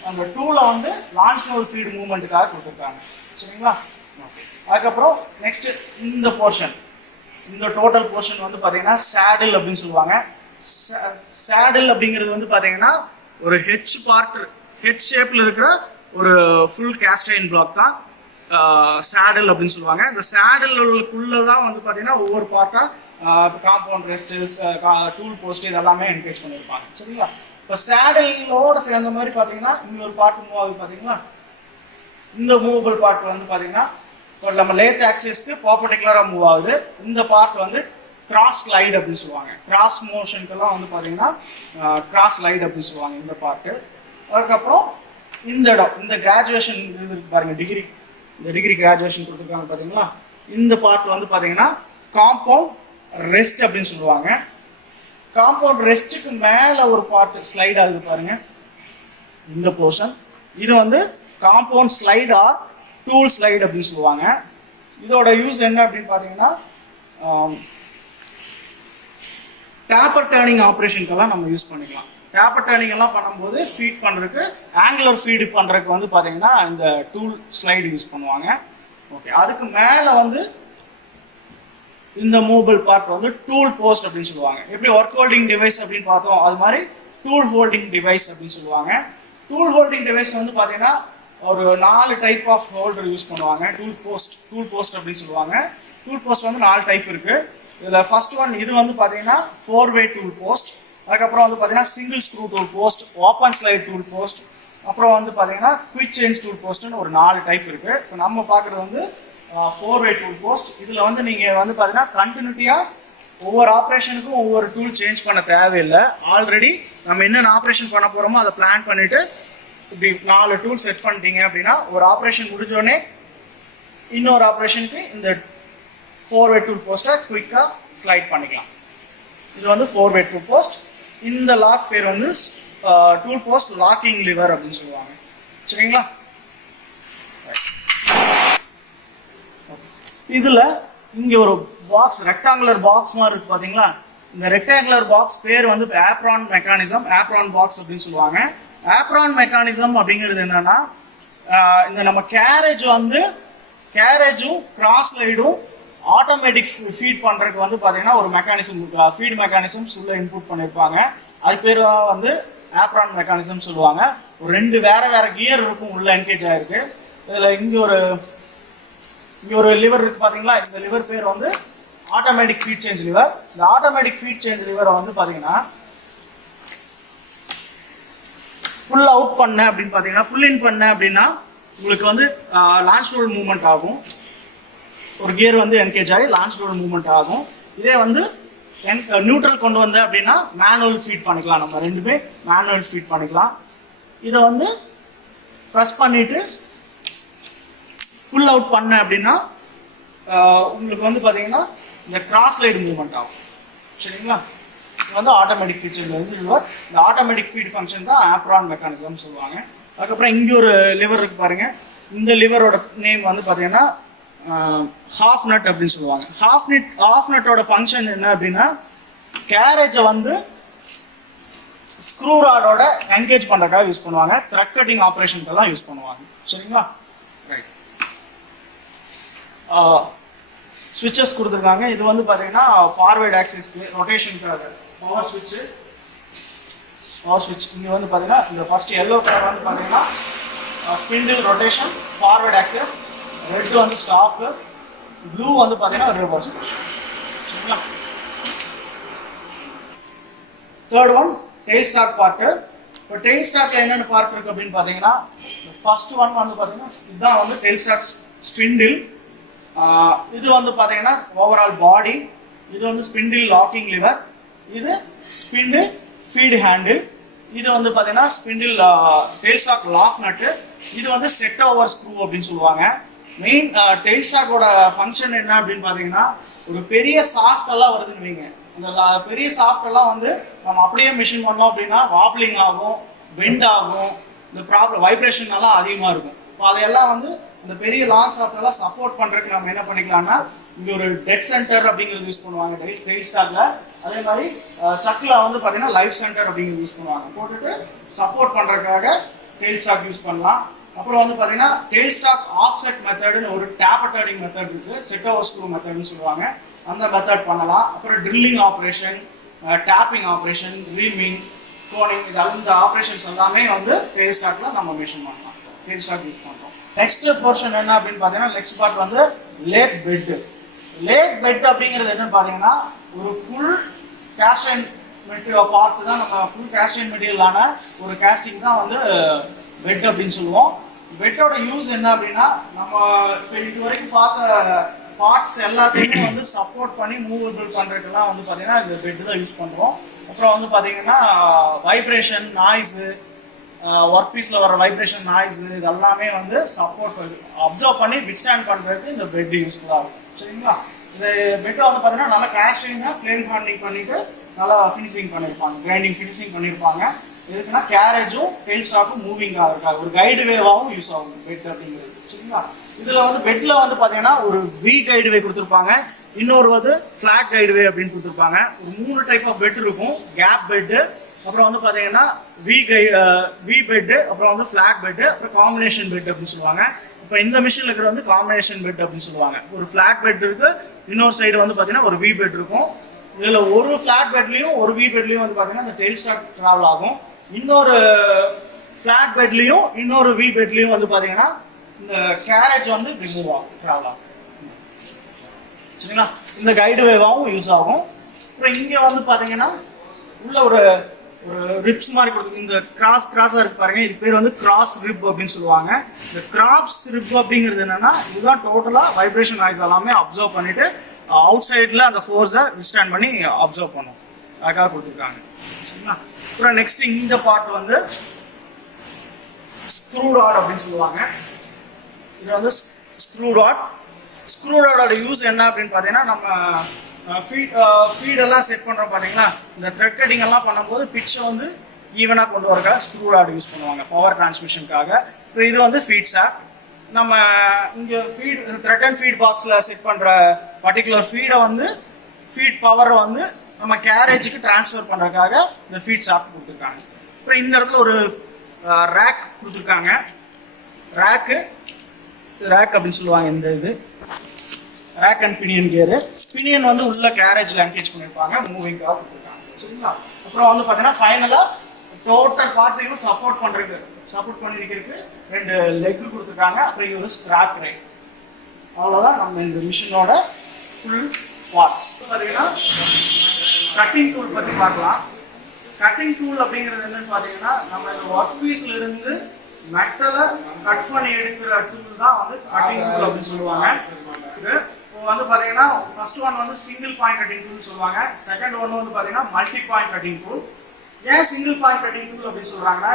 அந்த டூலை வந்து லான்ச்னோல் ஃபீட் மூவ்மெண்ட்டுக்காக கொடுத்துருக்காங்க. சரிங்களா? அதுக்கப்புறம் நெக்ஸ்ட் இந்த போர்ஷன், இந்த டோட்டல் போர்ஷன் வந்து பார்த்தீங்கன்னா சேடில் அப்படின்னு சொல்லுவாங்க. சேடில் அப்படிங்கிறது வந்து பார்த்தீங்கன்னா ஒரு ஹெச் பார்ட், ஹெச் ஷேப்பில் இருக்கிற ஒரு ஃபுல் கேஸ்டைன் பிளாக் தான் சேடில் அப்படின்னு சொல்லுவாங்க. இந்த சேடிலுக்குள்ளே தான் வந்து பார்த்தீங்கன்னா ஒவ்வொரு பார்ட்டாக காம்பவுண்ட் ரெஸ்டர்ஸ், டூல் போஸ்ட் இதெல்லாமே என்கேஜ் பண்ணியிருப்பாங்க. சரிங்களா? இப்போ சேடிலோட சேர்ந்த மாதிரி பார்த்தீங்கன்னா இன்னொரு பார்ட் மூவ் ஆகுது பார்த்தீங்களா. இந்த மூவபிள் பார்ட் வந்து பார்த்தீங்கன்னா இப்போ நம்ம லேத் ஆக்சிஸ்க்கு பர்பெண்டிகுலராக மூவ் ஆகுது. இந்த பார்ட் வந்து கிராஸ் ஸ்லைடு அப்படின்னு சொல்லுவாங்க. கிராஸ் மோஷனுக்கெல்லாம் வந்து பார்த்தீங்கன்னா கிராஸ் ஸ்லைடு அப்படின்னு சொல்லுவாங்க இந்த பார்ட்டு. அதுக்கப்புறம் இந்த இடம், இந்த கிராஜுவேஷன் இது பாருங்க, டிகிரி இந்த டிகிரி கிராஜுவேஷன் கொடுத்துருக்காங்க பார்த்தீங்களா, இந்த பார்ட் வந்து பார்த்தீங்கன்னா காம்பவுண்ட் ரெஸ்ட் அப்படின்னு சொல்லுவாங்க. காம்பவுண்ட் ரெஸ்ட்டுக்கு மேலே ஒரு பார்ட் ஸ்லைட் ஆகுது பாருங்க, இந்த போர்ஷன். இது வந்து compound slide or tool slide அப்படின்னு சொல்லுவாங்க. இதோட யூஸ் என்ன அப்படின்னு பார்த்தீங்கன்னா டேப்பர் டர்னிங் ஆப்ரேஷனுக்கெல்லாம் நம்ம யூஸ் பண்ணிக்கலாம். டேப்பர் டர்னிங் எல்லாம் பண்ணும்போது ஃபீட் பண்ணுறதுக்கு, ஆங்குலர் ஃபீடு பண்ணுறதுக்கு வந்து பார்த்தீங்கன்னா இந்த டூல் ஸ்லைடு யூஸ் பண்ணுவாங்க. ஓகே, அதுக்கு மேலே வந்து இந்த மூவபிள் பார்ட் வந்து டூல் போஸ்ட் அப்படின்னு சொல்லுவாங்க. எப்படி ஒர்க் ஹோல்டிங் டிவைஸ் அப்படின்னு பார்த்தோம், அது மாதிரி டூல் ஹோல்டிங் டிவைஸ் அப்படின்னு சொல்லுவாங்க. டூல் ஹோல்டிங் டிவைஸ் வந்து பார்த்தீங்கன்னா ஒரு 4 டைப் ஆஃப் ஹோல்டர் யூஸ் பண்ணுவாங்க. டூல் போஸ்ட் அப்படின்னு சொல்லுவாங்க. டூல் போஸ்ட் வந்து 4 டைப் இருக்கு. இதில் ஃபர்ஸ்ட் ஒன் இது வந்து பார்த்தீங்கன்னா 4-வே டூல் போஸ்ட். அதுக்கப்புறம் வந்து பார்த்தீங்கன்னா single screw tool post, open slide tool post, அப்புறம் வந்து பார்த்தீங்கன்னா குவிக் சேஞ்ச் டூல் போஸ்ட்னு ஒரு 4 டைப் இருக்கு. இப்போ நம்ம பார்க்குறது வந்து 4-வே டூல் போஸ்ட். இதில் வந்து நீங்கள் வந்து பார்த்தீங்கன்னா கண்டினியூட்டியாக ஒவ்வொரு ஆப்ரேஷனுக்கும் ஒவ்வொரு டூல் சேஞ்ச் பண்ண தேவையில்லை. ஆல்ரெடி நம்ம என்னென்ன ஆப்ரேஷன் பண்ண போகிறோமோ அதை பிளான் பண்ணிட்டு இப்படி 4 டூல் செட் பண்ணிட்டீங்க அப்படின்னா ஒரு ஆப்ரேஷன் முடிஞ்சோடனே இன்னொரு ஆப்ரேஷனுக்கு இந்த 4-வே டூல் போஸ்ட்டை குயிக்காக ஸ்லைட் பண்ணிக்கலாம். இது வந்து 4-வே டூல் போஸ்ட். இந்த லாக் பேர் வந்து டூல் போஸ்ட் லாக்கிங் லிவர் அப்படின்னு சொல்லுவாங்க. சரிங்களா? இதுல இங்க ஒரு பாக்ஸ், ரெக்டாங்குலர் பாக்ஸ் மாதிரி இருக்கு பாத்தீங்களா? இந்த ரெக்டாங்குலர் பாக்ஸ் பேர் வந்து ஆப்ரான் மெக்கானிசம், ஆப்ரான் பாக்ஸ் அப்படின்னு சொல்லுவாங்க. ஆப்ரான் மெக்கானிசம் அப்படிங்கிறது என்னன்னா, இந்த நம்ம கேரேஜும் கிராஸ் லைடும் ஆட்டோமேட்டிக் ஃபீட் பண்றதுக்கு வந்து பாத்தீங்கன்னா ஒரு மெக்கானிசம், ஃபீட் மெக்கானிசம்ஸ் உள்ள இன்புட் பண்ணிருப்பாங்க. அது பேர் வந்து ஆப்ரான் மெக்கானிசம் சொல்லுவாங்க. ஒரு 2 வேற கியர் இருக்கும் உள்ள என்கேஜ் ஆயிருக்கு. இதுல இங்க ஒரு லிவர் இருக்கு பாத்தீங்களா? இந்த லிவர் பேர் வந்து ஆட்டோமேட்டிக் ஃபீட் சேஞ்ச் லிவர். இந்த ஆட்டோமேட்டிக் ஃபீட் சேஞ்ச் லிவரை வந்து பாத்தீங்கன்னா புல் அவுட் பண்ண அப்படின்னு பாத்தீங்கன்னா, புல் இன் பண்ண அப்படின்னா உங்களுக்கு வந்து லான்ச் ரோல் மூவ்மெண்ட் ஆகும். ஒரு கியர் வந்து என்கேஜ் ஆகி லான்ச் ரோல் மூவ்மெண்ட் ஆகும். இதே வந்து நியூட்ரல் கொண்டு வந்த அப்படின்னா மேனுவல் ஃபீட் பண்ணிக்கலாம். நம்ம 2மே மேனுவல் ஃபீட் பண்ணிக்கலாம். இதை வந்து ப்ரெஸ் பண்ணிட்டு புல் அவுட் பண்ண அப்படின்னா உங்களுக்கு வந்து பார்த்தீங்கன்னா இந்த கிராஸ் லைட் மூவ்மெண்ட் ஆகும். சரிங்களா? இது வந்து ஆட்டோமேட்டிக் ஃபீச்சர் லிவர். இந்த ஆட்டோமேட்டிக் ஃபீட் ஃபங்க்ஷன் தான் ஆப்ரான் மெக்கானிசம் சொல்லுவாங்க. அதுக்கப்புறம் இங்கே ஒரு லிவர் இருக்கு பாருங்க. இந்த லிவரோட நேம் வந்து பார்த்தீங்கன்னா ஹாஃப் நட் அப்படின்னு சொல்லுவாங்க. ஹாஃப் நட்டோட ஃபங்க்ஷன் என்ன அப்படின்னா, கேரேஜை வந்து ஸ்க்ரூ ராடோட என்கேஜ் பண்ணுறதுக்காக யூஸ் பண்ணுவாங்க. த்ரெட் கட்டிங் ஆப்ரேஷனுக்கெல்லாம் யூஸ் பண்ணுவாங்க. சரிங்களா? ரைட். ஸ்விட்சஸ் கொடுத்துருக்காங்க. இது வந்து பார்த்தீங்கன்னா ஃபார்வேர்ட் ஆக்சிஸ்க்கு ரொட்டேஷனுக்காக பவர் ஸ்விட்ச். இங்கே வந்து பார்த்தீங்கன்னா இந்த ஃபர்ஸ்ட் எல்லோ கலர் வந்து பார்த்தீங்கன்னா spindle rotation forward axis, red வந்து ஸ்டாப், ப்ளூ வந்து பார்த்தீங்கன்னா ரிவர்ஸ் பொசிஷன். சரிங்களா? Third one tail stock part. இப்போ டெயில் ஸ்டாக்ல என்னென்ன பார்ட் இருக்கு அப்படின்னு பார்த்தீங்கன்னா, ஃபர்ஸ்ட் ஒன் வந்து பார்த்தீங்கன்னா இதுதான் வந்து டெயில் ஸ்டாக் ஸ்பிண்டில். இது வந்து பார்த்தீங்கன்னா ஓவரால் பாடி. இது வந்து ஸ்பிண்டில் லாக்கிங் லிவர். இது ஸ்பிண்டில் ஃபீட் ஹேண்டில். இது வந்து பார்த்தீங்கன்னா ஸ்பிண்டில் டெயில் ஸ்டாக் லாக் நட்டு. இது வந்து செட் ஓவர் ஸ்க்ரூ அப்படின்னு சொல்லுவாங்க. மெயின் டெயில் ஸ்டாக்கோட ஃபங்க்ஷன் என்ன அப்படின்னு பார்த்தீங்கன்னா, ஒரு பெரிய சாஃப்ட் எல்லாம் வருதுன்னு வைங்க. அந்த பெரிய சாஃப்ட் எல்லாம் வந்து நம்ம அப்படியே மிஷின் பண்ணோம் அப்படின்னா வாப்லிங் ஆகும், பெண்ட் ஆகும், இந்த ப்ராப்ளம் வைப்ரேஷன் எல்லாம் அதிகமாக இருக்கும். இப்போ அதையெல்லாம் வந்து இந்த பெரிய லாங் சாஃப்ட் எல்லாம் சப்போர்ட் பண்ணுறதுக்கு நம்ம என்ன பண்ணிக்கலாம்னா, இங்கே ஒரு டெட் சென்டர் அப்படிங்கிறது யூஸ் பண்ணுவாங்க டெயில் ஸ்டாக்ல. அதே மாதிரி சக்கில் வந்து பார்த்தீங்கன்னா லைஃப் சென்டர் அப்படிங்கிறது யூஸ் பண்ணுவாங்க. போட்டுட்டு சப்போர்ட் பண்ணுறதுக்காக டெயில் ஸ்டாக் யூஸ் பண்ணலாம். அப்புறம் வந்து பார்த்தீங்கன்னா டெயில் ஸ்டாக் ஆஃப்செட் மெத்தட்னு ஒரு டேப்பர் டர்னிங் மெத்தட் இருக்குது, செட் ஓவர் ஸ்க்ரூ மெத்தட்னு சொல்லுவாங்க. அந்த மெத்தட் பண்ணலாம். அப்புறம் drilling operation, tapping operation, reaming, coning, இந்த ஆப்ரேஷன்ஸ் எல்லாமே வந்து டெயில் ஸ்டாக்ல நம்ம மெஷின் பண்ணலாம். டெயில் ஸ்டாக் யூஸ் பண்ணுறோம். நெக்ஸ்ட் போர்ஷன் என்ன அப்படின்னு பார்த்தீங்கன்னா, நெக்ஸ்ட் பார்ட் வந்து லேத் பெட். லேத் பெட் அப்படிங்கிறது என்னன்னு பார்த்தீங்கன்னா, ஒரு ஃபுல் கேஸ்டைன் மெட்டீரியல் பார்த்து தான் நம்ம ஃபுல் கேஸ்டைன் மெட்டீரியலான ஒரு கேஸ்டிங் தான் வந்து பெட் அப்படின்னு சொல்லுவோம். பெட்டோட யூஸ் என்ன அப்படின்னா, நம்ம இப்போ இது வரைக்கும் பார்த்த பார்ட்ஸ் எல்லாத்தையுமே வந்து சப்போர்ட் பண்ணி மூவபிள் பண்ணுறதுக்கெல்லாம் வந்து பார்த்தீங்கன்னா இந்த பெட் தான் யூஸ் பண்ணுறோம். அப்புறம் வந்து பார்த்தீங்கன்னா வைப்ரேஷன், நாய்ஸு, ஒர்க் பீஸில் வர வைப்ரேஷன் நாய்ஸ் இது எல்லாமே வந்து சப்போர்ட் அப்சர்வ் பண்ணி வித்ஸ்டாண்ட் பண்ணுறதுக்கு இந்த பெட் யூஸ்ஃபுல்லாக இருக்கும். சரிங்களா? இந்த பெட்டை வந்து பார்த்தீங்கன்னா நல்லா கேஸ்டிங்காக ஃப்ளேம் ஹேண்ட்லிங் பண்ணிட்டு நல்லா ஃபினிஷிங் பண்ணியிருப்பாங்க, கிரைண்டிங் ஃபினிஷிங் பண்ணியிருப்பாங்க. எதுக்குன்னா கேரேஜும் டெயில் ஸ்டாக்கும் மூவிங்காக இருக்காது, ஒரு கைடு வேவாகவும் யூஸ் ஆகும் பெட் அப்படிங்கிறது. சரிங்களா? இதில் வந்து பெட்டில் வந்து பார்த்தீங்கன்னா ஒரு வி கைடு வே கொடுத்துருப்பாங்க, இன்னொரு வந்து ஃபிளாட் கைடு வே அப்படின்னு கொடுத்துருப்பாங்க. ஒரு 3 டைப் ஆஃப் பெட் இருக்கும். கேப் பெட்டு, அப்புறம் வந்து பார்த்தீங்கன்னா வி பெட்டு, அப்புறம் வந்து ஃபிளாட் பெட்டு, அப்புறம் காம்பினேஷன் பெட் அப்படின்னு சொல்லுவாங்க. இப்போ இந்த மிஷினில் இருக்கிற வந்து காம்பினேஷன் பெட் அப்படின்னு சொல்லுவாங்க. ஒரு ஃபிளாட் பெட் இருக்கு, இன்னொரு சைடு வந்து பார்த்தீங்கன்னா ஒரு வி பெட் இருக்கும். இதில் ஒரு ஃபிளாட் பெட்லையும் ஒரு வி பெட்லையும் வந்து பார்த்தீங்கன்னா இந்த டெயில் ஸ்டாக் ட்ராவல் ஆகும். இன்னொரு ஃபிளாட் பெட்லையும் இன்னொரு வி பெட்லையும் வந்து பார்த்தீங்கன்னா இந்த கேரேஜ் வந்து ரிமூவ் ஆகும், ட்ராவல் ஆகும். சரிங்களா? இந்த கைடு வேவாகவும் யூஸ் ஆகும். அப்புறம் இங்கே வந்து பார்த்தீங்கன்னா உள்ள ஒரு ரிப்ஸ் மாதிரி கொடுத்து இந்த கிராஸாக இருக்கு பாருங்க, இது பேர் வந்து கிராஸ் ரிப் அப்படின்னு சொல்லுவாங்க. இந்த கிராஸ் ரிப் அப்படிங்கிறது என்னன்னா இதுதான் டோட்டலாக வைப்ரேஷன் நாய்ஸ் எல்லாமே அப்சர்வ் பண்ணிட்டு அவுட் சைடில் அந்த ஃபோர்ஸை விஸ்டாண்ட் பண்ணி அப்சர்வ் பண்ணும், அதுக்காக கொடுத்துருக்காங்க. சரிங்களா? அப்புறம் நெக்ஸ்ட் இந்த பார்ட் வந்து ஸ்க்ரூ ராட் அப்படின்னு சொல்லுவாங்க. இது வந்து ஸ்க்ரூ ராட். ஸ்க்ரூ ராடோட யூஸ் என்ன அப்படின்னு பார்த்தீங்கன்னா நம்ம ஃபீடெல்லாம் செட் பண்ணுறோம் பார்த்தீங்களா, இந்த த்ரெட் கட்டிங் எல்லாம் பண்ணும்போது பிட்சை வந்து ஈவனாக கொண்டு வரக்காக ஸ்க்ரூ ராட் யூஸ் பண்ணுவாங்க பவர் டிரான்ஸ்மிஷனுக்காக. இப்போ இது வந்து ஃபீட் ஷாஃப்ட். நம்ம இங்கே த்ரெட் அண்ட் ஃபீட் பாக்ஸில் செட் பண்ணுற பர்டிகுலர் ஃபீடை வந்து ஃபீட் பவரை வந்து நம்ம கேரேஜுக்கு டிரான்ஸ்ஃபர் பண்ணுறதுக்காக இந்த ஃபீட் ஷாஃப்ட் கொடுத்துருக்காங்க. அப்புறம் இந்த இடத்துல ஒரு ரேக் கொடுத்துருக்காங்க. ரேக் அப்படின்னு சொல்லுவாங்க. இந்த இது rack and pinion gear. Pinion வந்து உள்ள கேரேஜில் என்கேஜ் பண்ணியிருப்பாங்க, மூவிங்காக கொடுத்துருக்காங்க. சரிங்களா? அப்புறம் வந்து பார்த்தீங்கன்னா ஃபைனலாக டோட்டல் பார்ட்டையும் சப்போர்ட் பண்ணிருக்கிறதுக்கு 2 லெக் கொடுத்துருக்காங்க. அப்புறம் இது ஒரு ஸ்கிராப் ரைட். அவ்வளோதான் நம்ம இந்த மிஷினோட ஃபுல் பார்ட்ஸ். பார்த்தீங்கன்னா கட்டிங் டூல் பற்றி பார்க்கலாம். கட்டிங் டூல் அப்படிங்கிறது என்னன்னு பார்த்தீங்கன்னா நம்ம இந்த ஒர்க் பீஸ்ல இருந்து மெட்டலை கட் பண்ணி எடுக்கிற டூல் தான் வந்து கட்டிங் டூல் அப்படின்னு சொல்லுவாங்க. இது இப்போ வந்து பார்த்தீங்கன்னா ஃபர்ஸ்ட் ஒன் வந்து சிங்கிள் பாயிண்ட் கட்டிங் டூல் சொல்லுவாங்க. செகண்ட் ஒன் வந்து பார்த்தீங்கன்னா மல்டி பாயிண்ட் கட்டிங் டூல். ஏன் சிங்கிள் பாயிண்ட் கட்டிங் டூல் அப்படின்னு சொல்றாங்கன்னா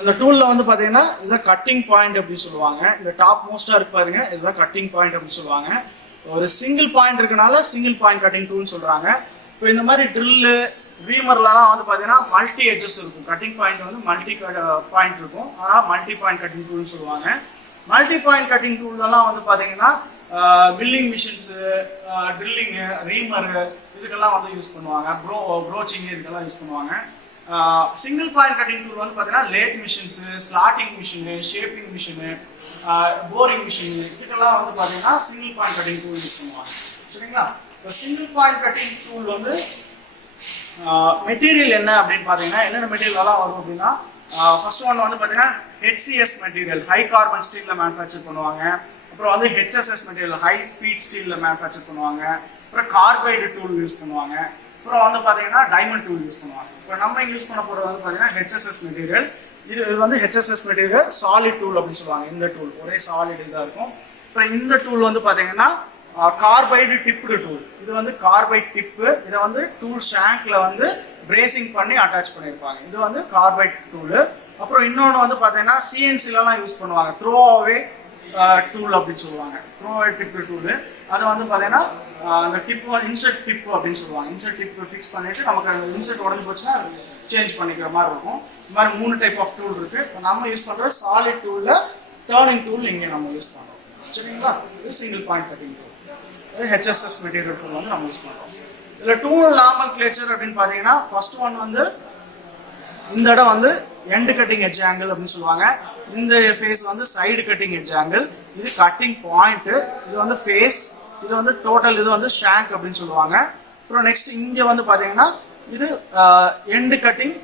இந்த டூலில் வந்து பார்த்தீங்கன்னா இதுதான் கட்டிங் பாயிண்ட் அப்படின்னு சொல்லுவாங்க. இந்த டாப் மோஸ்ட்டாக இருக்கு பாருங்க, இதுதான் கட்டிங் பாயிண்ட் அப்படின்னு சொல்லுவாங்க. ஒரு சிங்கிள் பாயிண்ட் இருக்கனால சிங்கிள் பாயிண்ட் கட்டிங் டூல்னு சொல்றாங்க. இப்போ இந்த மாதிரி ட்ரில்லு ரீமர்லாம் வந்து பார்த்தீங்கன்னா மல்டி எட்ஜஸ் இருக்கும். கட்டிங் பாயிண்ட் வந்து மல்டி பாயிண்ட் இருக்கும், ஆனால் மல்டி பாயிண்ட் கட்டிங் டூல்னு சொல்லுவாங்க. மல்டி பாயிண்ட் கட்டிங் டூல்லாம் வந்து பார்த்தீங்கன்னா மில்லிங் மிஷின்ஸு, ட்ரில்லிங்கு, ரீமரு இதுக்கெல்லாம் வந்து யூஸ் பண்ணுவாங்க. ப்ரோச்சிங் இதுக்கெல்லாம் யூஸ் பண்ணுவாங்க. சிங்கிள் பாயிண்ட் கட்டிங் டூல் வந்து பார்த்தீங்கன்னா lathe machines, slotting machine, shaping machine, boring machine இதுக்கெல்லாம் வந்து பார்த்தீங்கன்னா single point cutting tool use பண்ணுவாங்க. சரிங்களா? இப்போ சிங்கிள் பாயிண்ட் கட்டிங் டூல் வந்து மெட்டீரியல் என்ன அப்படின்னு பார்த்தீங்கன்னா என்னென்ன மெட்டீரியல் எல்லாம் வரும் அப்படின்னா ஃபர்ஸ்ட் ஒன் வந்து பார்த்தீங்கன்னா HCS மெட்டீரியல், ஹை கார்பன் ஸ்டீலில் மேனுஃபேக்சர் பண்ணுவாங்க. அப்புறம் வந்து HSS மெட்டீரியல், ஹை ஸ்பீட் ஸ்டீலில் மேனுஃபேக்சர் பண்ணுவாங்க. அப்புறம் கார்பைடு டூல் யூஸ் பண்ணுவாங்க. அப்புறம் வந்து பார்த்தீங்கன்னா டைமண்ட் டூல் யூஸ் பண்ணுவாங்க. இப்போ நம்ம யூஸ் பண்ண போகிறது வந்து பார்த்தீங்கன்னா HSS மெட்டீரியல். இது வந்து HSS மெட்டீரியல் சாலிட் டூல் அப்படின்னு சொல்லுவாங்க. இந்த டூல் ஒரே சாலிட் இதாக இருக்கும். அப்புறம் இந்த டூல் வந்து பார்த்தீங்கன்னா கார்பைடு டிப்டு டூல். இது வந்து கார்பைட் டிப்பு. இதை வந்து டூல் ஷாங்க்ல வந்து பிரேசிங் பண்ணி அட்டாச் பண்ணியிருப்பாங்க. இது வந்து கார்பைட் டூலு. அப்புறம் இன்னொன்று வந்து பார்த்தீங்கன்னா CNCலாம் யூஸ் பண்ணுவாங்க, த்ரோ அவே டூல் அப்படின்னு சொல்லுவாங்க. Throw away tip tool. அது வந்து பார்த்தீங்கன்னா அந்த டிப் இன்சர்ட் டிப் அப்படின்னு சொல்லுவாங்க. இன்சர்ட் டிப் ஃபிக்ஸ் பண்ணிட்டு நமக்கு அந்த இன்சர்ட் உடஞ்சி போச்சுன்னா சேஞ்ச் பண்ணிக்கிற மாதிரி இருக்கும். இந்த மாதிரி 3 டைப் ஆஃப் டூல் இருக்கு. இப்போ நம்ம யூஸ் பண்ணுற சாலிட் டூலில் டர்னிங் டூல் இங்கே நம்ம யூஸ் பண்ணுறோம். சரிங்களா? இது single point cutting tool. HSS material tool வந்து நம்ம யூஸ் பண்ணுறோம். இதில் டூல் நார்மல் கிளேச்சர் அப்படின்னு பார்த்தீங்கன்னா ஃபர்ஸ்ட் ஒன் வந்து இந்த இடம் வந்து எண்டு கட்டிங் எட்ஜ் ஆங்கிள் அப்படின்னு சொல்லுவாங்க. இந்த ஃபேஸ் வந்து சைடு கட்டிங் எட்ஜ் ஆங்கிள். இது கட்டிங் பாயிண்ட். இது வந்து ஃபேஸ். இது வந்து டோட்டல். இது வந்து ஷாங்க் அப்படின்னு சொல்லுவாங்க. அப்புறம் நெக்ஸ்ட் இங்கே வந்து பார்த்தீங்கன்னா இது end cutting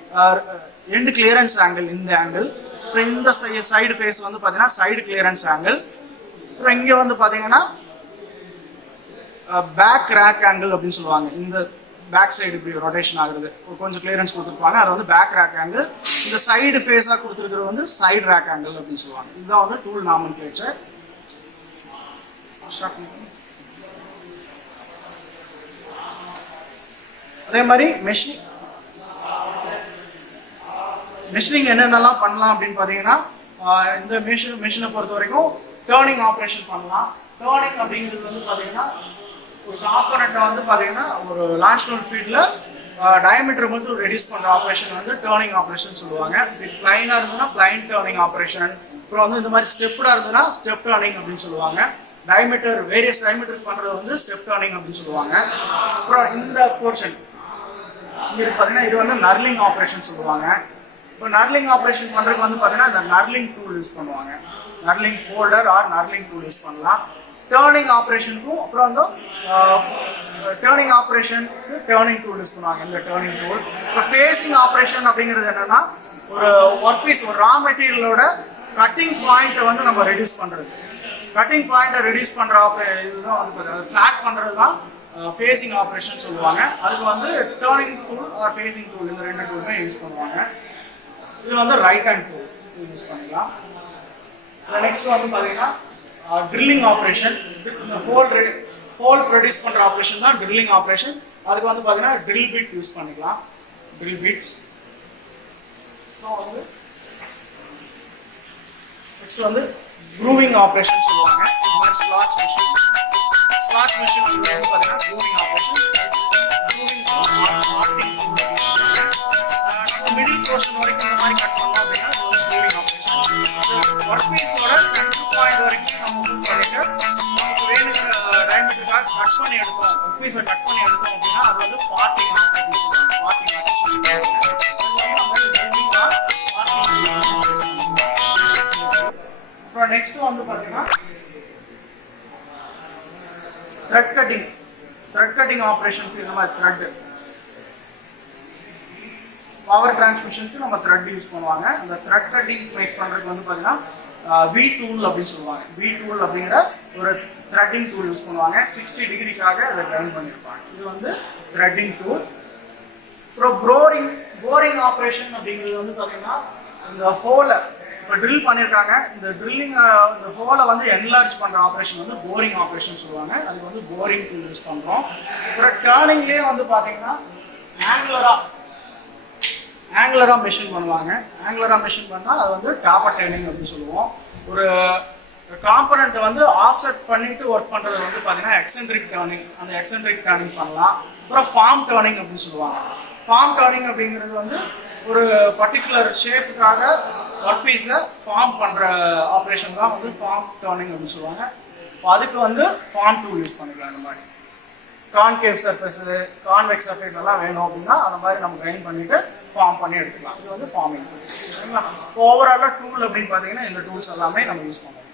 end clearance angle, இந்த ஆங்கிள். அப்புறம் இந்த சைடு ஃபேஸ் வந்து பார்த்தீங்கன்னா சைடு கிளியரன்ஸ் ஆங்கிள். அப்புறம் இங்கே வந்து பார்த்தீங்கன்னா பேக் ரேக் ஆங்கிள் அப்படின்னு சொல்லுவாங்க. இந்த பேக் சைடு இப்படி ரொட்டேஷன் ஆகுறது கொஞ்சம் கிளியரன்ஸ் கொடுத்துருப்பாங்க, அது வந்து பேக் ரேக் ஆங்கிள். இந்த சைடு ஃபேஸாக கொடுத்துருக்கிறது வந்து சைடு ரேக் ஆங்கிள் அப்படின்னு சொல்லுவாங்க. இதுதான் வந்து டூல் நார்மல் கிளேச்சர். அதே மாதிரி மிஷினிங் என்னென்னலாம் பண்ணலாம் அப்படின்னு பார்த்தீங்கன்னா இந்த மிஷினை பொறுத்த வரைக்கும் டேர்னிங் ஆப்ரேஷன் பண்ணலாம். டேர்னிங் அப்படிங்கிறது வந்து பார்த்தீங்கன்னா ஒரு காம்பனண்ட்டை வந்து பார்த்தீங்கன்னா ஒரு லான்ஜிடியூட் ஃபீல்டில் டயமீட்டர் மட்டும் ரெடியூஸ் பண்ணுற ஆப்ரேஷன் வந்து டேர்னிங் ஆப்ரேஷன் சொல்லுவாங்க. பிளைனாக இருந்ததுன்னா பிளைன் டேர்னிங் ஆப்ரேஷன். அப்புறம் வந்து இந்த மாதிரி ஸ்டெப்டாக இருந்ததுன்னா ஸ்டெப் டேர்னிங் அப்படின்னு சொல்லுவாங்க. டயமீட்டர் வேரியஸ் டயமீட்டர் பண்ணுறது வந்து ஸ்டெப் டேர்னிங் அப்படின்னு சொல்லுவாங்க. அப்புறம் இந்த போர்ஷன் இங்கே பார்த்தீங்கன்னா இது வந்து நர்லிங் ஆப்ரேஷன் சொல்லுவாங்க. இப்போ நர்லிங் ஆப்ரேஷன் பண்ணுறதுக்கு வந்து பார்த்தீங்கன்னா இந்த நர்லிங் டூல் யூஸ் பண்ணுவாங்க. Knurling holder or knurling tool use பண்ணலாம். டேர்னிங் ஆப்ரேஷனுக்கும் அப்புறம் வந்து டேர்னிங் ஆப்ரேஷனுக்கு டேர்னிங் டூல் யூஸ் பண்ணுவாங்க. இந்த டேர்னிங் டூல். இப்போ ஃபேஸிங் ஆப்ரேஷன் அப்படிங்கிறது என்னன்னா ஒரு ஒர்க் பீஸ் ஒரு ரா மெட்டீரியலோட கட்டிங் பாயிண்ட்டை வந்து நம்ம ரெடியூஸ் பண்ணுறது. கட்டிங் பாயிண்ட்டை ரெடியூஸ் பண்ணுற இதுதான் வந்து ஃபிளாட் பண்ணுறது தான் ஃபேஸிங் ஆப்ரேஷன் சொல்லுவாங்க. அதுக்கு வந்து turning tool are facing tool இந்த ரெண்டு டூலுமே யூஸ் பண்ணுவாங்க. இது வந்து ரைட் ஹேண்ட் டூல் யூஸ் பண்ணிக்கலாம். நெக்ஸ்ட் வந்து பார்த்தீங்கன்னா ட்ரில்லிங் ஆப்ரேஷன். இந்த ஹோல் ப்ரொடியூஸ் பண்ணுற ஆப்ரேஷன் தான் ட்ரில்லிங் ஆப்ரேஷன். அதுக்கு வந்து பார்த்தீங்கன்னா ட்ரில் பிட் யூஸ் பண்ணிக்கலாம். Drill bits. நெக்ஸ்ட் வந்து க்ரூவிங் ஆப்ரேஷன் சொல்லுவாங்க. இந்த மாதிரி ஸ்லாட்ச் மிஷின் வந்து பார்த்தீங்கன்னா க்ரூவிங் ஆப்ரேஷன். மிடில் போர்ஷன் வரைக்கும் இந்த மாதிரி கட் பண்ணோம் அப்படின்னா க்ரூவிங் ஆப்ரேஷன். ஒர்க் பீஸோட சென்டர் பாயிண்ட் வரைக்கும் நம்ம மூவ் பண்ணிட்டு நமக்கு வேணுங்கிற டயமீட்டருக்காக கட் பண்ணி எடுத்தோம், ஒர்க் பீஸை கட் பண்ணி எடுத்தோம் அப்படின்னா அது வந்து பார்ட்டிங் ஆப்ரேஷன் சொல்லுவாங்க. Partying operation. அப்புறம் நெக்ஸ்ட் வந்து பார்த்தீங்கன்னா த்ரெட் கட்டிங் ஆப்ரேஷனுக்கு இந்த மாதிரி த்ரெட் பவர் டிரான்ஸ்மிஷனுக்கு நம்ம த்ரெட் யூஸ் பண்ணுவாங்க. அந்த த்ரெட் கட்டிங் மேக் பண்ணுறதுக்கு வந்து பார்த்தீங்கன்னா வி டூல் அப்படின்னு சொல்லுவாங்க. வி டூல் அப்படிங்கிற ஒரு த்ரெட்டிங் டூல் யூஸ் பண்ணுவாங்க. 60 டிகிரிக்காக அதை கிரைண்ட் பண்ணியிருப்பாங்க. இது வந்து த்ரெட்டிங் டூல். அப்புறம் போரிங் ஆப்ரேஷன் அப்படிங்கிறது வந்து பார்த்தீங்கன்னா இந்த ஹோலை இப்போ ட்ரில் பண்ணியிருக்காங்க. இந்த ட்ரில்லிங் இந்த ஹோலை வந்து என்லார்ஜ் பண்ணுற ஆப்ரேஷன் வந்து போரிங் ஆப்ரேஷன் சொல்லுவாங்க. அதுக்கு வந்து போரிங் டூல் யூஸ் பண்ணுறோம். அப்புறம் டேர்னிங்லேயே வந்து பார்த்தீங்கன்னா ஆங்குலராக மெஷின் பண்ணுவாங்க. ஆங்குலராக மெஷின் பண்ணால் அது வந்து டாப்பர் டேர்னிங் அப்படின்னு சொல்லுவோம். ஒரு காம்பனண்ட்டை வந்து ஆஃப்செட் பண்ணிட்டு ஒர்க் பண்ணுறது வந்து பார்த்தீங்கன்னா எக்ஸென்ட்ரிக் டேர்னிங். அந்த எக்ஸென்ட்ரிக் டேர்னிங் பண்ணலாம். அப்புறம் ஃபார்ம் டேர்னிங் அப்படின்னு சொல்லுவாங்க. ஃபார்ம் டேர்னிங் அப்படிங்கிறது வந்து ஒரு பர்டிகுலர் ஷேப்புக்காக ஒர்க் பீஸை ஃபார்ம் பண்ணுற ஆப்ரேஷன் தான் வந்து ஃபார்ம் டேர்னிங் அப்படின்னு சொல்லுவாங்க. அதுக்கு வந்து ஃபார்ம் டூல் யூஸ் பண்ணிக்கலாம். அந்த மாதிரி கான்கேவ் சர்ஃபேஸு கான்வெக்ஸ் சர்ஃபேஸ் எல்லாம் வேணும் அப்படின்னா அந்த மாதிரி நம்ம கிரைண்ட் பண்ணிட்டு ஃபார்ம் பண்ணி எடுத்துக்கலாம். இது வந்து ஃபார்மிங் டூல். சரிங்களா? இப்போ ஓவராலாக டூல் அப்படின்னு பார்த்தீங்கன்னா இந்த டூல்ஸ் எல்லாமே நம்ம யூஸ் பண்ணுவோம்.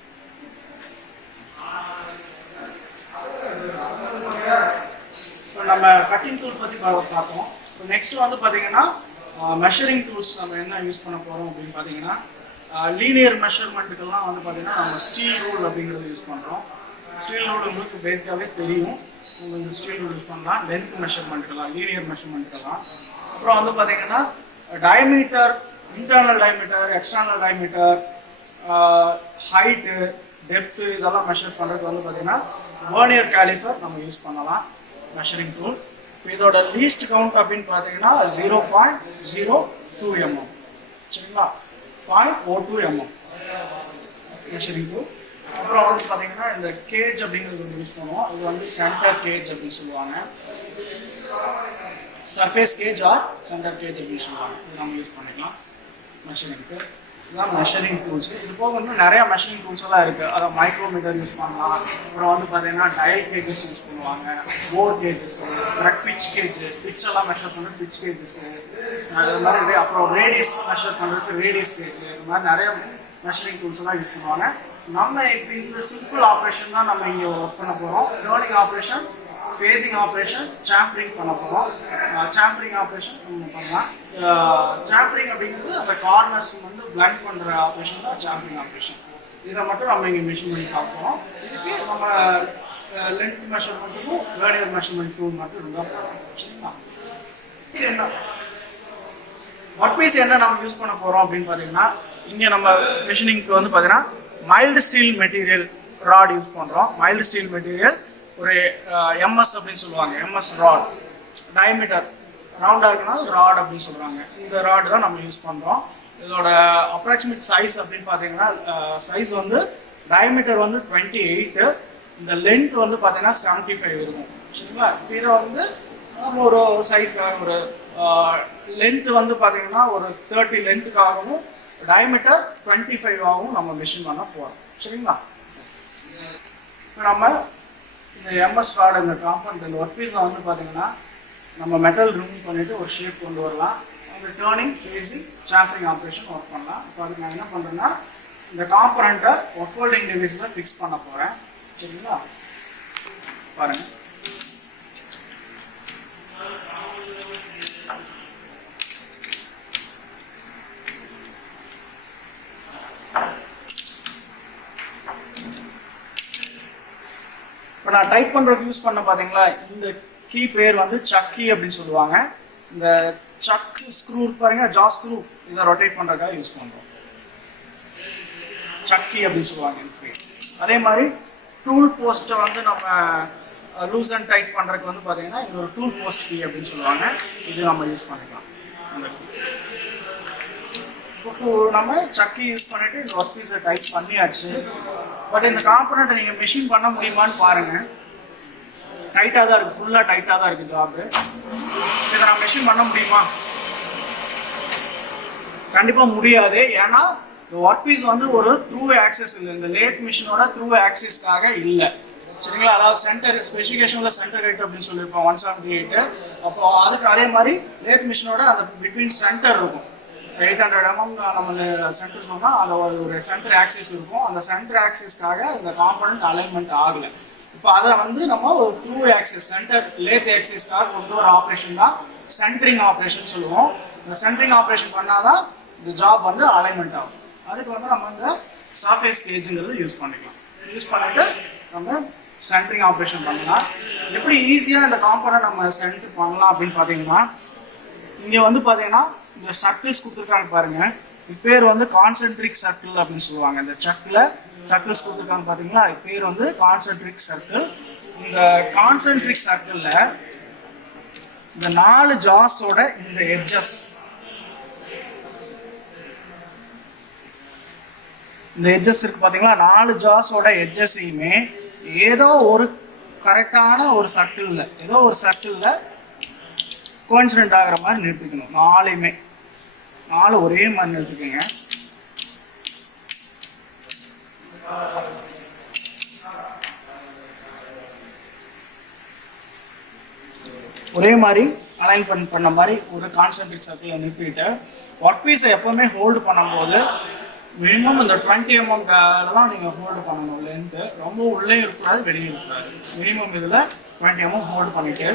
இப்போ நம்ம கட்டிங் டூல் பற்றி பார்த்தோம். இப்போ நெக்ஸ்ட் வந்து பார்த்தீங்கன்னா மெஷரிங் டூல்ஸ் நம்ம என்ன யூஸ் பண்ண போகிறோம் அப்படின்னு பார்த்தீங்கன்னா லீனியர் மெஷர்மெண்ட்டுக்கெல்லாம் வந்து பார்த்தீங்கன்னா நம்ம ஸ்டீல் ரூல் அப்படிங்கிறது யூஸ் பண்ணுறோம். ஸ்டீல் ரூல் உங்களுக்கு பேசிக்காகவே தெரியும். உங்களுக்கு ஸ்டீல் ரூல் யூஸ் பண்ணலாம். லென்த் மெஷர்மெண்ட்டுக்கெல்லாம் லீனியர் மெஷர்மெண்ட்டுக்கெல்லாம். அப்புறம் வந்து பார்த்தீங்கன்னா diameter, internal diameter, external diameter, height, depth இதெல்லாம் மெஷர் பண்ணுறதுக்கு வந்து பார்த்தீங்கன்னா வெர்னியர் கேலிஃபர் நம்ம யூஸ் பண்ணலாம் மெஷரிங் டூல். இதோட லீஸ்ட் கவுண்ட் அப்படின்னு பார்த்தீங்கன்னா 0.02 mm. சரிங்களா? 0.02 mm மெஷரிங் டூல். அப்புறம் வந்து பார்த்தீங்கன்னா இந்த கேஜ் அப்படிங்கிறது வந்து யூஸ் பண்ணுவோம். இது வந்து சென்டர் கேஜ் அப்படின்னு சொல்லுவாங்க. Surface gauge or centre gauge அப்படின்னு சொல்லுவாங்க. இது நம்ம யூஸ் பண்ணிக்கலாம் மெஷரிங்க்கு. இதுதான் மெஷரிங் டூல்ஸ். இது போக வந்து நிறையா மெஷரிங் டூல்ஸ் எல்லாம் இருக்குது. அதை மைக்ரோமீட்டர் யூஸ் பண்ணலாம். அப்புறம் வந்து பார்த்தீங்கன்னா டயல் கேஜஸ் யூஸ் பண்ணுவாங்க. போர் கேஜஸ், அப்புறம் பிச் கேஜ், பிச் எல்லாம் மெஷர் பண்ணுறது பிச் கேஜஸ், அது மாதிரி. அப்புறம் ரேடியஸ் மெஷர் பண்ணுறதுக்கு ரேடியஸ் கேஜ், இது மாதிரி நிறைய மெஷரிங் டூல்ஸ் எல்லாம் யூஸ் பண்ணுவாங்க. நம்ம இப்போ இந்த சிம்பிள் ஆப்ரேஷன் தான் நம்ம இங்கே ஒர்க் பண்ண போகிறோம். டேர்னிங் ஆப்ரேஷன், ஃபேஸிங் ஆப்ரேஷன், சாம்ஃபரிங் பண்ண போகிறோம். சாம்ஃபரிங் ஆப்ரேஷன் நம்ம பண்ணலாம். சாம்ஃபரிங் அப்படிங்கிறது அந்த கார்னர்ஸ் வந்து பிளண்ட் பண்ணுற ஆப்ரேஷன் தான் சாம்ஃபரிங் ஆப்ரேஷன். இதை மட்டும் நம்ம இங்கே மெஷின் பண்ணி பார்ப்போம். இதுக்கு நம்ம லென்த் மெஷர்மெண்ட்டுக்கும் வேர்னியர் மெஷர்மெண்ட் டூல் மட்டும் இருந்தால் போகிறோம். சரிங்களா? என்ன ஒர்க் பீஸ் என்ன நம்ம யூஸ் பண்ண போகிறோம் அப்படின்னு பார்த்தீங்கன்னா இங்கே நம்ம மெஷினிங்க்கு வந்து பார்த்தீங்கன்னா mild steel material rod use பண்ணுறோம். மைல்டு ஸ்டீல் மெட்டீரியல் ஒரு எம்எஸ் அப்படின்னு சொல்லுவாங்க. எம்எஸ் ராட், டயமீட்டர் ரவுண்டாக இருக்கனால ராட் அப்படின்னு சொல்கிறாங்க. இந்த ராடு தான் நம்ம யூஸ் பண்ணுறோம். இதோட அப்ராக்சிமேட் சைஸ் அப்படின்னு பார்த்தீங்கன்னா சைஸ் வந்து டயமீட்டர் வந்து 28, இந்த லென்த் வந்து பார்த்தீங்கன்னா 75 இருக்கும். சரிங்களா? இதை வந்து நம்ம ஒரு சைஸ்க்காக ஒரு லென்த் வந்து பார்த்தீங்கன்னா ஒரு 30 லென்த்துக்காகவும் டயமீட்டர் 25 ஆகவும் நம்ம மிஷின் பண்ண போகிறோம். சரிங்களா? இப்போ நம்ம இந்த எம்எஸ் ராட் இந்த காம்பவுண்ட் இந்த ஒர்க் பீஸை வந்து பார்த்தீங்கன்னா நம்ம மெட்டல் ரிமூவ் பண்ணிவிட்டு ஒரு ஷேப் கொண்டு வரலாம். அந்த டேர்னிங், ஃபேஸிங், சாம்ஃபரிங் ஆப்ரேஷன் ஒர்க் பண்ணலாம். இப்போ அதுக்கு நான் என்ன பண்ணுறேன்னா இந்த காம்பனண்ட்டை ஒர்க் ஹோல்டிங் டிவைஸில் ஃபிக்ஸ் பண்ண போகிறேன். சரிங்களா? பாருங்கள். இப்போ நான் டைப் பண்ணுறதுக்கு யூஸ் பண்ண பார்த்தீங்களா, இந்த கீ பேர் வந்து சக் கீ அப்படின்னு சொல்லுவாங்க. இந்த சக் ஸ்க்ரூ பாருங்க, ஜா ஸ்க்ரூ, இதை ரொட்டேட் பண்ணுறதுக்காக யூஸ் பண்ணுறோம். சக் கீ அப்படின்னு சொல்லுவாங்க இந்த பேர். அதே மாதிரி டூல் போஸ்ட்டை வந்து நம்ம லூஸ் அண்ட் டைட் பண்ணுறதுக்கு வந்து பார்த்தீங்கன்னா இது ஒரு டூல் போஸ்ட் கீ அப்படின்னு சொல்லுவாங்க. இது நம்ம யூஸ் பண்ணிக்கலாம். அந்த இப்போ நம்ம சக்கி யூஸ் பண்ணிட்டு இந்த ஒர்க் பீஸை டைட் பண்ணியாச்சு. பட் இந்த காம்பனண்ட்டை நீங்கள் மெஷின் பண்ண முடியுமான்னு பாருங்கள். டைட்டாக தான் இருக்குது, ஃபுல்லாக டைட்டாக தான் இருக்குது ஜாபு. இதை நான் மெஷின் பண்ண முடியுமா? கண்டிப்பாக முடியாது. ஏன்னா இந்த ஒர்க் பீஸ் வந்து ஒரு த்ரூ ஆக்சஸ் இல்லை, இந்த லேத் மிஷினோட த்ரூ ஆக்சஸ்க்காக இல்லை. சரிங்களா? அதாவது சென்டர் ஸ்பெசிஃபிகேஷனில் சென்டர் ரேட் அப்படின்னு சொல்லியிருப்போம் 178. அப்போ அதுக்கு அதே மாதிரி லேத் மிஷினோட அந்த பிட்வீன் சென்டர் இருக்கும் 800 mm நம்ம சென்டர் சொன்னால் அதில் ஒரு சென்டர் ஆக்சிஸ் இருக்கும். அந்த சென்டர் ஆக்சிஸ்க்காக இந்த காம்பனண்ட் அலைன்மெண்ட் ஆகலை. இப்போ அதை வந்து நம்ம ஒரு த்ரூ ஆக்சிஸ் சென்டர் லேத் ஆக்சிஸ்க்காக கொண்டு வர ஆப்ரேஷன் தான் சென்டரிங் ஆப்ரேஷன் சொல்லுவோம். இந்த சென்டரிங் ஆப்ரேஷன் பண்ணாதான் இந்த ஜாப் வந்து அலைன்மெண்ட் ஆகும். அதுக்கு வந்து நம்ம இந்த சர்ஃபேஸ் கேஜுங்கிறது யூஸ் பண்ணிக்கலாம். யூஸ் பண்ணிட்டு நம்ம சென்டரிங் ஆப்ரேஷன் பண்ணலாம். எப்படி ஈஸியாக இந்த காம்பனண்ட் நம்ம சென்டர் பண்ணலாம் அப்படின்னு பார்த்தீங்கன்னா, இங்கே வந்து பார்த்தீங்கன்னா இந்த சர்க்கிள்ஸ் கொடுத்துருக்காங்க பாருங்க. இது பேர் வந்து கான்சென்ட்ரிக் சர்க்கிள் அப்படின்னு சொல்லுவாங்க. இந்த சக்கில் சர்க்கிள்ஸ் கொடுத்துருக்காங்க பார்த்தீங்களா, இது பேர் வந்து கான்சென்ட்ரிக் சர்க்கிள். இந்த கான்சென்ட்ரிக் சர்க்கிளில் இந்த 4 ஜாஸோட இந்த எட்ஜஸ், இந்த எட்ஜஸ் இருக்கு பார்த்தீங்களா, 4 ஜாஸோட எட்ஜஸையுமே ஏதோ ஒரு கரெக்டான ஒரு சர்க்கிளில், ஏதோ ஒரு சர்க்கிளில் கோயின்சிடென்ட் ஆகிற மாதிரி நிறுத்திக்கணும். 4மே 4 ஒரே மாதிரி நிறுத்திக்கோங்க. ஒரே மாதிரி அலைன் பண்ண மாதிரி ஒரு கான்சென்ட்ரிக் சர்க்கிளில் நிறுத்திட்டு ஒர்க் பீஸை எப்போவுமே ஹோல்டு பண்ணும்போது மினிமம் இந்த 20 mm தான் நீங்கள் ஹோல்டு பண்ணணும். லென்த்து ரொம்ப உள்ளே இருக்கக்கூடாது, வெளியே இருக்கக்கூடாது. மினிமம் இதில் 20 mm ஹோல்டு பண்ணிவிட்டு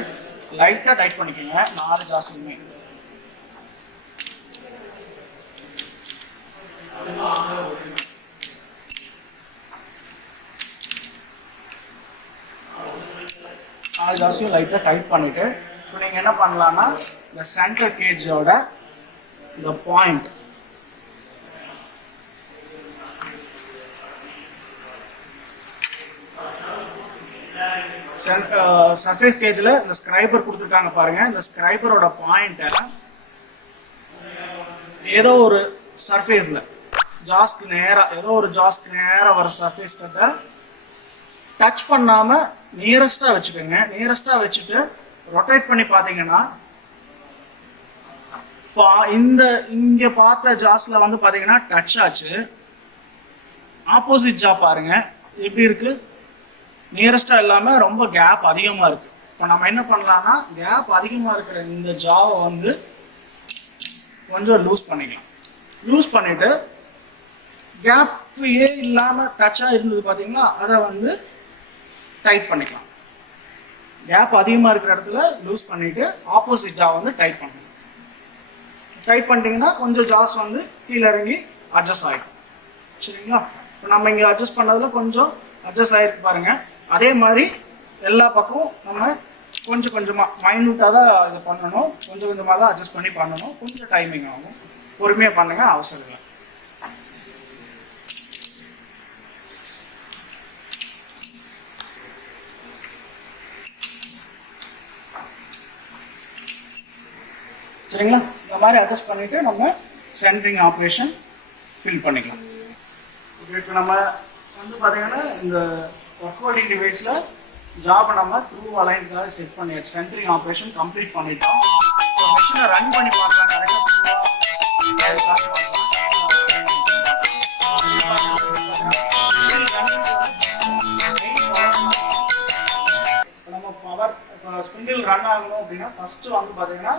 லைட்டாக டைட் பண்ணிக்கோங்க 4 ஜாஸுமே. நாலு ஜாஸையும் லைட்டாக டைட் பண்ணிவிட்டு இப்போ நீங்கள் என்ன பண்ணலான்னா இந்த சென்டர் கேஜோட இந்த பாயிண்ட் சர்ஃபேஸ் கேஜில் இந்த ஸ்கிரைபர் கொடுத்துருக்காங்க பாருங்க. இந்த ஸ்கிரைபரோட பாயிண்ட்டை ஏதோ ஒரு சர்ஃபேஸில் ஜாஸ்க்கு நேராக, ஏதோ ஒரு ஜாஸ்க்கு நேராக வர சர்ஃபேஸ் கிட்ட டச் பண்ணாமல் நியரஸ்டாக வச்சுக்கோங்க. நியரஸ்டாக வச்சுட்டு ரொட்டேட் பண்ணி பார்த்தீங்கன்னா இங்கே பார்த்த ஜாஸில் வந்து பார்த்தீங்கன்னா டச் ஆச்சு. ஆப்போசிட் ஜா பாருங்க எப்படி இருக்கு, நியரஸ்டாக இல்லாமல் ரொம்ப கேப் அதிகமாக இருக்கு. இப்போ நம்ம என்ன பண்ணலாம்னா கேப் அதிகமாக இருக்கிற இந்த ஜாவை வந்து கொஞ்சம் லூஸ் பண்ணிக்கலாம். லூஸ் பண்ணிட்டு கேப் இல்லாமல் டச்சாக இருந்தது பார்த்தீங்களா, அதை வந்து டைட் பண்ணிக்கலாம். கேப் அதிகமாக இருக்கிற இடத்துல லூஸ் பண்ணிட்டு ஆப்போசிட் ஜா வந்து டைட் பண்ணணும். டைட் பண்ணிட்டீங்கன்னா கொஞ்சம் ஜாஸ் வந்து கீழே இறங்கி அட்ஜஸ்ட் ஆகிடும். சரிங்களா? இப்போ நம்ம இங்கே அட்ஜஸ்ட் பண்ணதில் கொஞ்சம் அட்ஜஸ்ட் ஆகிருக்கு பாருங்க. அதே மாதிரி எல்லா பக்கமும் நம்ம கொஞ்சம் கொஞ்சமாக மைன்யூட்டாக தான் இது பண்ணணும், கொஞ்சம் கொஞ்சமாக தான் அட்ஜஸ்ட் பண்ணி பண்ணணும். கொஞ்சம் டைமிங் ஆகும், பொறுமையாக பண்ணுங்க, அவசரம் இல்லை. சரிங்களா? இந்த மாதிரி அட்ஜஸ்ட் பண்ணிட்டு நம்ம சென்டரிங் ஆப்ரேஷன் ஃபில் பண்ணிக்கலாம். இப்போ நம்ம வந்து பார்த்தீங்கன்னா இந்த ஒர்க் ஹோல்டிங் டிவைஸில் ஜாபை நம்ம த்ரூ அலைனுக்காக செட் பண்ணியாச்சு. சென்டரிங் ஆப்ரேஷன் கம்ப்ளீட் பண்ணிட்டோம். மிஷினை ரன் பண்ணி பார்க்கலாம். கரெக்டாக நம்ம பவர் ஸ்பிண்டில் ரன் ஆகணும் அப்படின்னா ஃபர்ஸ்ட் வந்து பார்த்தீங்கன்னா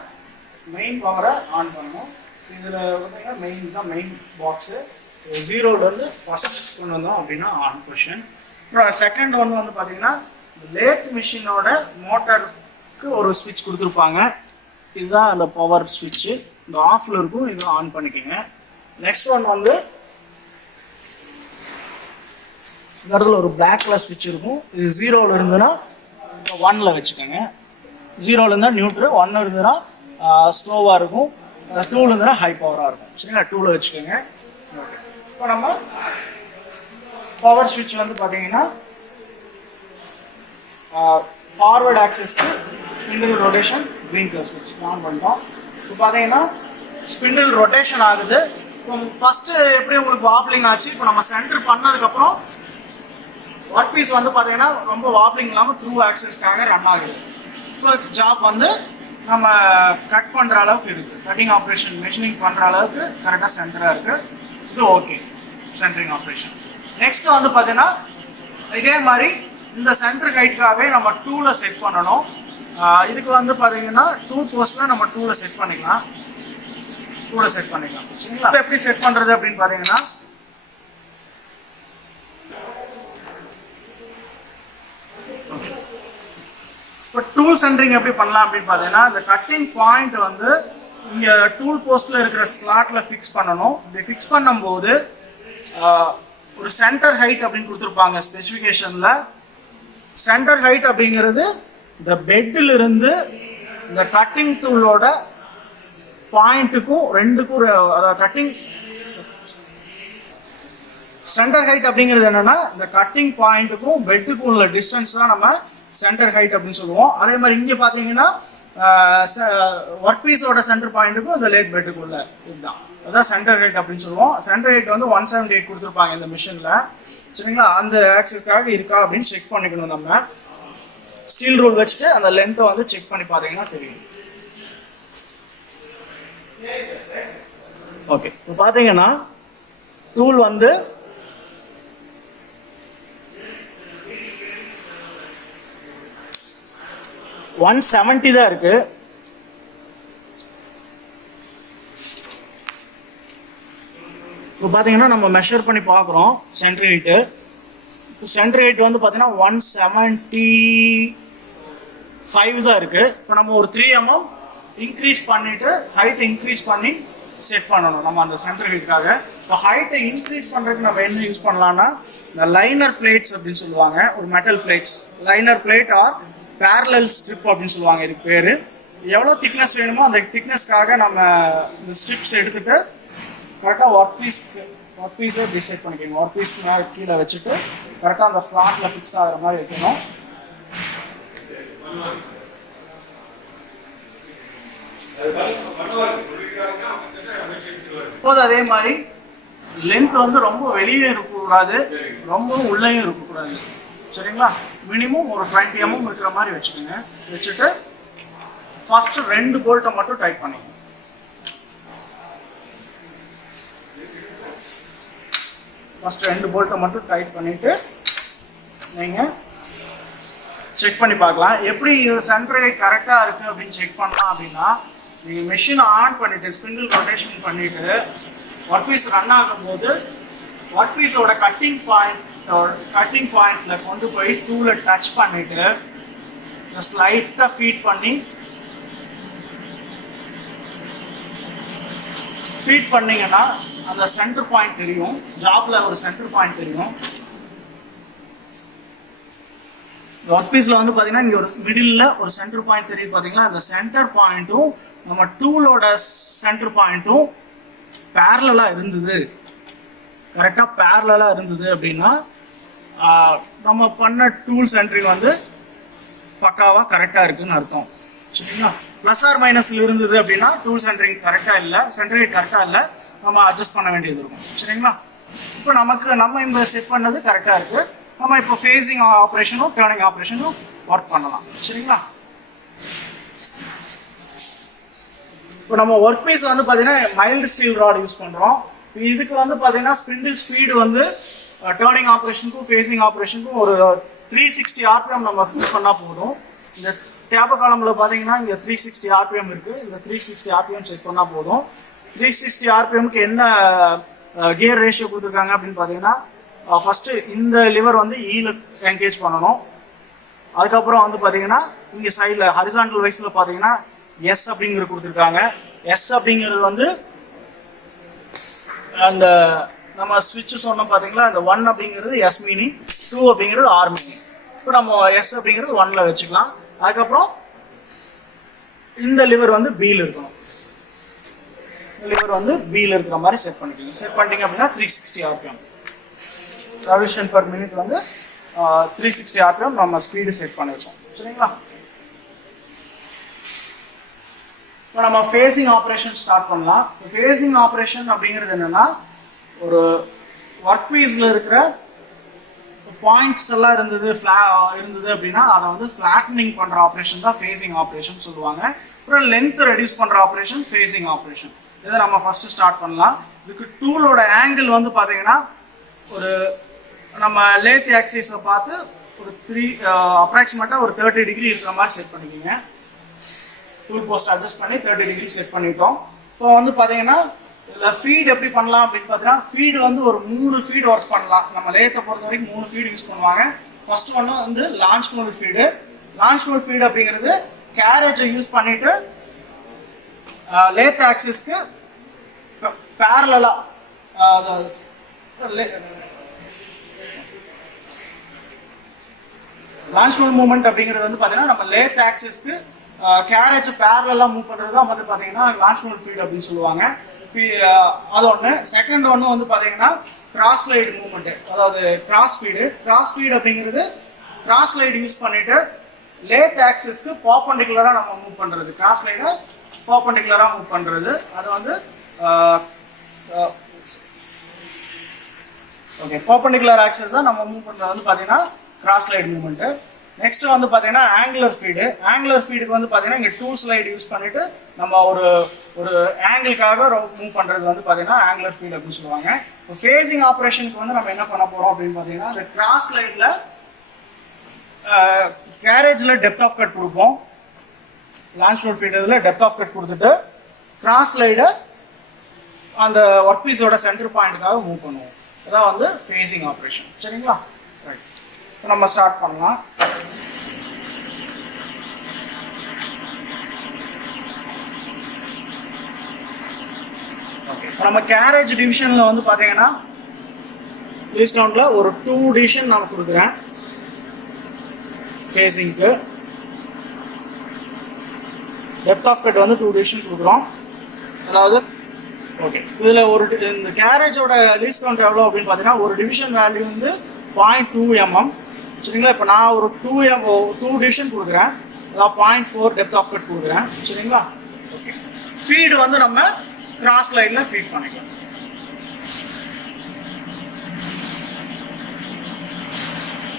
மெயின் பவரை ஆன் பண்ணணும். இதில் பார்த்தீங்கன்னா மெயின் பாக்ஸு 0லேருந்து ஃபர்ஸ்ட் கொண்டு வந்தோம் அப்படின்னா ஆன் பொசிஷன். அப்புறம் செகண்ட் ஒன்று வந்து பார்த்தீங்கன்னா லேத் மிஷினோட மோட்டருக்கு ஒரு ஸ்விட்ச் கொடுத்துருப்பாங்க. இதுதான் அந்த பவர் ஸ்விட்சு. இந்த ஆஃப்ல இருக்கும், இது ஆன் பண்ணிக்கோங்க. நெக்ஸ்ட் ஒன் வந்து இந்த இடத்துல ஒரு பிளாக் கலர் ஸ்விட்ச் இருக்கும். இது 0ல இருந்ததுன்னா 1ல வச்சுக்கோங்க. 0ல இருந்தா நியூட்ரு, 1 இருந்ததுன்னா ஸ்லோவாக இருக்கும், 2ல இருந்ததுன்னா ஹை பவராக இருக்கும். சரிங்களா, 2ல வச்சுக்கோங்க. ஓகே, இப்போ நம்ம பவர் ஸ்விட்ச் வந்து பார்த்தீங்கன்னா ஃபார்வர்ட் ஆக்சஸ்க்கு ஸ்பிண்டில் ரொட்டேஷன் க்ரீன் கலர் ஸ்விட்ச் ஆன் பண்ணிட்டோம். இப்போ பார்த்தீங்கன்னா ஸ்பிண்டில் ரொட்டேஷன் ஆகுது. இப்போ ஃபர்ஸ்ட்டு எப்படி உங்களுக்கு வாப்லிங் ஆச்சு. இப்போ நம்ம சென்டர் பண்ணதுக்கப்புறம் ஒர்க் பீஸ் வந்து பார்த்தீங்கன்னா ரொம்ப வாப்லிங் இல்லாமல் த்ரூ ஆக்சஸ்க்காக ரன் ஆகுது. இப்போ ஜாப் வந்து நம்ம கட் பண்ணுற அளவுக்கு இருக்குது. கட்டிங் ஆப்ரேஷன் மெஷினிங் பண்ணுற அளவுக்கு கரெக்டாக சென்டராக இருக்குது. இது ஓகே சென்டரிங் ஆப்ரேஷன். நெக்ஸ்ட் வந்து பார்த்தீங்கன்னா இதே மாதிரி இந்த சென்டர் ஹைட்டுக்காகவே நம்ம 2ல செட் பண்ணணும். இதுக்கு வந்து பார்த்தீங்கன்னா 2 போஸ்ட்டில் நம்ம 2ல செட் பண்ணிக்கலாம். சரிங்களா, எப்படி செட் பண்ணுறது அப்படின்னு பார்த்தீங்கன்னா இப்போ டூல் சென்டரிங் எப்படி பண்ணலாம் அப்படின்னு பார்த்தீங்கன்னா இந்த கட்டிங் பாயிண்ட் வந்து இங்கே டூல் போஸ்ட்டில் இருக்கிற ஸ்லாட்டில் ஃபிக்ஸ் பண்ணணும். இப்படி ஃபிக்ஸ் பண்ணும்போது ஒரு சென்டர் ஹைட் அப்படின்னு கொடுத்துருப்பாங்க ஸ்பெசிஃபிகேஷனில். சென்டர் ஹைட் அப்படிங்கிறது இந்த பெட்டில் இருந்து இந்த கட்டிங் டூலோட பாயிண்ட்டுக்கும் ரெண்டுக்கும், அதாவது கட்டிங் சென்டர் ஹைட் அப்படிங்கிறது என்னன்னா இந்த கட்டிங் பாயிண்ட்டுக்கும் பெட்டுக்கும் உள்ள டிஸ்டன்ஸ் தான் நம்ம சென்டர் ஹைட் அப்படின்னு சொல்லுவோம். அதே மாதிரி இங்கே பார்த்தீங்கன்னா ஒர்க் பீஸோட சென்டர் பாயிண்ட்டுக்கும் இந்த லேத் பெட்டுக்கும் உள்ள இதுதான், அதான் சென்டர் ஹைட் அப்படின்னு சொல்லுவோம். சென்டர் ஹைட் வந்து 178 கொடுத்துருப்பாங்க இந்த மிஷினில். சரிங்களா, அந்த ஆக்சஸ்க்காக இருக்கா அப்படின்னு செக் பண்ணிக்கணும். நம்ம ஸ்டீல் ரூல் வச்சுட்டு அந்த லென்த்தை வந்து செக் பண்ணி பார்த்தீங்கன்னா தெரியும். ஓகே, இப்போ பார்த்தீங்கன்னா டூல் வந்து $170 தான் இருக்கு. இப்போ பார்த்தீங்கன்னா நம்ம மெஷர் பண்ணி பார்க்குறோம் சென்டர் ஹைட்டு. சென்டர் ஹைட் வந்து பார்த்தீங்கன்னா 175 தான் இருக்குது. இப்போ நம்ம ஒரு 3 mm இன்க்ரீஸ் பண்ணிவிட்டு ஹைட்டை இன்க்ரீஸ் பண்ணி செட் பண்ணணும் நம்ம அந்த சென்டர் ஹைட்டுக்காக. இப்போ ஹைட்டை இன்க்ரீஸ் பண்ணுறதுக்கு நம்ம என்ன யூஸ் பண்ணலாம்னா இந்த லைனர் பிளேட்ஸ் அப்படின்னு சொல்லுவாங்க. ஒரு metal plates, liner plate or parallel strip அப்படின்னு சொல்லுவாங்க. இதுக்கு பேர். எவ்வளோ திக்னஸ் வேணுமோ அந்த திக்னஸ்க்காக நம்ம இந்த ஸ்ட்ரிப்ஸ் எடுத்துகிட்டு கரெக்டாக ஒர்க் பீஸை டிசைட் பண்ணிக்கணும். ஒர்க் பீஸ் கீழே வச்சுட்டு கரெக்டாக அந்த ஸ்லாட்டில் ஃபிக்ஸ் ஆகிற மாதிரி வைக்கணும். இப்போது அதே மாதிரி லென்த் வந்து ரொம்ப வெளியே இருக்கக்கூடாது, ரொம்ப உள்ளேயும் இருக்கக்கூடாது. சரிங்களா, மினிமம் ஒரு 20 mm இருக்கிற மாதிரி வச்சுக்கோங்க. வச்சுட்டு ஃபர்ஸ்ட் 2 போல்ட்டை மட்டும் டைட் பண்ணிக்கணும். ஃபர்ஸ்ட் 2 போல்ட்டை மட்டும் டைட் பண்ணிட்டு நீங்கள் செக் பண்ணி பார்க்கலாம். எப்படி சென்டர் ஹைட் கரெக்டாக இருக்குது அப்படின்னு செக் பண்ணலாம் அப்படின்னா நீங்கள் மெஷினை ஆன் பண்ணிவிட்டு ஸ்பிண்டில் ரொட்டேஷன் பண்ணிவிட்டு ஒர்க் பீஸ் ரன் ஆகும்போது ஒர்க் பீஸோட கட்டிங் பாயிண்ட்ல கொண்டு போய் டூல டச் பண்ணிட்டு ஜஸ்ட் லைட்டாக ஃபீட் பண்ணீங்கன்னா அந்த சென்டர் பாயிண்ட் தெரியும். ஜாப்ல ஒரு சென்டர் பாயிண்ட் தெரியும். ஒர்க் பீஸ்ல வந்து பாத்தீங்கன்னா இங்க ஒரு மிடில்ல ஒரு சென்டர் பாயிண்ட் தெரியுது பாத்தீங்களா. அந்த சென்டர் பாயிண்ட்டும் நம்ம டூலோட சென்டர் பாயிண்ட்டும் பேரலா இருந்தது, கரெக்டா பேரலா இருந்தது அப்படின்னா நம்ம பண்ண டூல் சென்டரிங் வந்து பக்காவா கரெக்டா இருக்குன்னு அர்த்தம். சரிங்களா. ப்ளஸ் ஆர் மைனஸ்ல இருந்தது அப்படின்னா டூல் சென்டரிங் கரெக்டாக இல்லை, சென்டரேட் கரெக்டாக இல்லை, நம்ம அட்ஜஸ்ட் பண்ண வேண்டியது இருக்கும். சரிங்களா. இப்போ நம்ம இந்த செட் பண்ணது கரெக்டாக இருக்கு. நம்ம இப்போ ஃபேஸிங் ஆப்ரேஷனும் டேர்னிங் ஆப்ரேஷனும் ஒர்க் பண்ணலாம். சரிங்களா. இப்போ நம்ம ஒர்க் பீஸ் வந்து பார்த்தீங்கன்னா மைல்டு ஸ்டீல் ராட் யூஸ் பண்ணுறோம். இதுக்கு வந்து பார்த்தீங்கன்னா ஸ்பிண்டில் ஸ்பீடு வந்து டேர்னிங் ஆப்ரேஷனுக்கும் ஃபேஸிங் ஆப்ரேஷனுக்கும் ஒரு 360 RPM நம்ம ஃபிக்ஸ் பண்ணால் போதும். இந்த டேப்பர் காலமில் பார்த்தீங்கன்னா இங்கே 360 RPM இருக்குது. இந்த 360 RPM செட் பண்ணால் போதும். 360 RPMக்கு என்ன கியர் ரேஷியோ கொடுத்துருக்காங்க அப்படின்னு பார்த்தீங்கன்னா ஃபஸ்ட்டு இந்த லிவர் வந்து ஈல என்கேஜ் பண்ணணும். அதுக்கப்புறம் வந்து பார்த்தீங்கன்னா இங்கே சைடில் ஹரிசாண்டல் வைஸில் பார்த்தீங்கன்னா எஸ் அப்படிங்கிறது கொடுத்துருக்காங்க. எஸ் அப்படிங்கிறது வந்து அந்த நம்ம ஸ்விட்ச் சொன்னோம் பார்த்தீங்களா, அந்த 1 அப்படிங்கிறது எஸ் மீனிங், 2 அப்படிங்கிறது ஆர் மீனிங். இப்போ நம்ம எஸ் அப்படிங்கிறது 1ல வச்சுக்கலாம். அதுக்கப்புறம் இந்த லிவர் வந்து பியில் இருக்கணும். லிவர் வந்து பியில் இருக்கிற மாதிரி செட் பண்ணிக்கிங்க. செட் பண்ணிட்டீங்க அப்படின்னா 360 RPM ரெவல்யூஷன் பர் மினிட் வந்து 360 RPM நம்ம ஸ்பீடு செட் பண்ணிருக்கோம். சரிங்களா. இப்போ நம்ம ஃபேஸிங் ஆப்ரேஷன் ஸ்டார்ட் பண்ணலாம். ஃபேஸிங் ஆப்ரேஷன் அப்படிங்கிறது என்னன்னா, ஒரு ஒர்க் பீஸில் இருக்கிற பாயிண்ட்ஸ் எல்லாம் இருந்தது அப்படின்னா அதை வந்து ஃபிளாட்டனிங் பண்ணுற ஆப்ரேஷன் தான் ஃபேஸிங் ஆப்ரேஷன் சொல்லுவாங்க. அப்புறம் லென்த் ரெடியூஸ் பண்ணுற ஆப்ரேஷன் ஃபேஸிங் ஆப்ரேஷன். இதை நம்ம ஃபர்ஸ்ட் ஸ்டார்ட் பண்ணலாம். இதுக்கு டூலோட ஆங்கிள் வந்து பார்த்தீங்கன்னா ஒரு நம்ம லேத் ஆக்சிஸை பார்த்து ஒரு அப்ராக்சிமேட்டாக ஒரு 30 டிகிரி இருக்கிற மாதிரி செட் பண்ணிக்கிங்க. டூல் போஸ்ட் அட்ஜஸ்ட் பண்ணி 30 டிகிரி செட் பண்ணிட்டோம். இப்போ வந்து பார்த்தீங்கன்னா இதில் ஃபீட் எப்படி பண்ணலாம் அப்படின்னு பார்த்தீங்கன்னா, ஃபீடு வந்து ஒரு 3 ஃபீடு ஒர்க் பண்ணலாம். நம்ம லேத்தை பொறுத்த வரைக்கும் 3 ஃபீடு யூஸ் பண்ணுவாங்க. ஃபர்ஸ்ட் ஒன்று வந்து launch mole feed. Launch mole feed அப்படிங்கிறது கேரேஜை யூஸ் பண்ணிட்டு லேத் ஆக்சிஸ்க்கு பேரலா லான்ச் மோல் மூவ்மெண்ட் அப்படிங்கிறது வந்து பார்த்தீங்கன்னா நம்ம லேத் ஆக்சிஸ்க்கு கேரேஜ் பேரலா மூவ் பண்ணுறது தான் வந்து பார்த்தீங்கன்னா லான்ச் மோல் ஃபீடு அப்படின்னு சொல்லுவாங்க. அது ஒன்று. செகண்ட் ஒன்று வந்து பார்த்தீங்கன்னா கிராஸ் லைடு மூவ்மெண்ட், அதாவது கிராஸ் ஃபீடு அப்படிங்கிறது கிராஸ் லைடு யூஸ் பண்ணிட்டு லேத் ஆக்சிஸ்க்கு பர்பெண்டிகுலராக நம்ம மூவ் பண்ணுறது, கிராஸ் லைடை பர்பெண்டிகுலராக மூவ் பண்ணுறது. அது வந்து ஓகே, பர்பெண்டிகுலர் ஆக்சிஸ் தான் நம்ம மூவ் பண்ணுறது வந்து பார்த்தீங்கன்னா கிராஸ் லைடு மூவ்மெண்ட்டு. நெக்ஸ்ட் வந்து பார்த்தீங்கன்னா ஆங்குலர் ஃபீடு. ஆங்குலர் ஃபீடுக்கு வந்து பார்த்தீங்கன்னா இங்கே டூல் ஸ்லைடு யூஸ் பண்ணிட்டு நம்ம ஒரு ஆங்கிளுக்காக மூவ் பண்ணுறது வந்து பார்த்தீங்கன்னா ஆங்குலர் ஃபீடு அப்படின்னு சொல்லுவாங்க. இப்போ ஃபேஸிங் ஆப்ரேஷனுக்கு வந்து நம்ம என்ன பண்ண போகிறோம் அப்படின்னு பார்த்தீங்கன்னா, இந்த கிராஸ் லைடில் கேரேஜில் டெப்த் ஆஃப் கட் கொடுப்போம். லான்ச் லோட் ஃபீடு இதில் டெப்த் ஆஃப் கட் கொடுத்துட்டு கிராஸ் லைடை அந்த ஒர்க் பீஸோட சென்டர் பாயிண்ட்டுக்காக மூவ் பண்ணுவோம். அதான் வந்து ஃபேஸிங் ஆப்ரேஷன். சரிங்களா. ரைட், இப்போ நம்ம ஸ்டார்ட் பண்ணலாம். இப்போ நம்ம கேரேஜ் டிவிஷனில் வந்து பார்த்தீங்கன்னா லீஸ்ட் கவுண்டில் ஒரு 2 டிவிஷன் நான் கொடுக்குறேன் ஃபேஸிங்க்கு. டெப்த் ஆஃப் கட் வந்து 2 டிவிஷன் கொடுக்குறோம். அதாவது ஓகே, இதில் இந்த கேரேஜோட லீஸ்ட் கவுண்ட் எவ்வளோ அப்படின்னு பார்த்தீங்கன்னா, ஒரு டிவிஷன் வேல்யூ வந்து 0.2 mm. சரிங்களா. இப்போ நான் ஒரு 2 டிவிஷன் கொடுக்குறேன், அதாவது 0.4 டெப்த் ஆஃப் கட் கொடுக்குறேன். சரிங்களா. ஓகே, ஃபீடு வந்து நம்ம கிராஸ் லைனில் ஃபீட் பண்ணிக்கலாம்.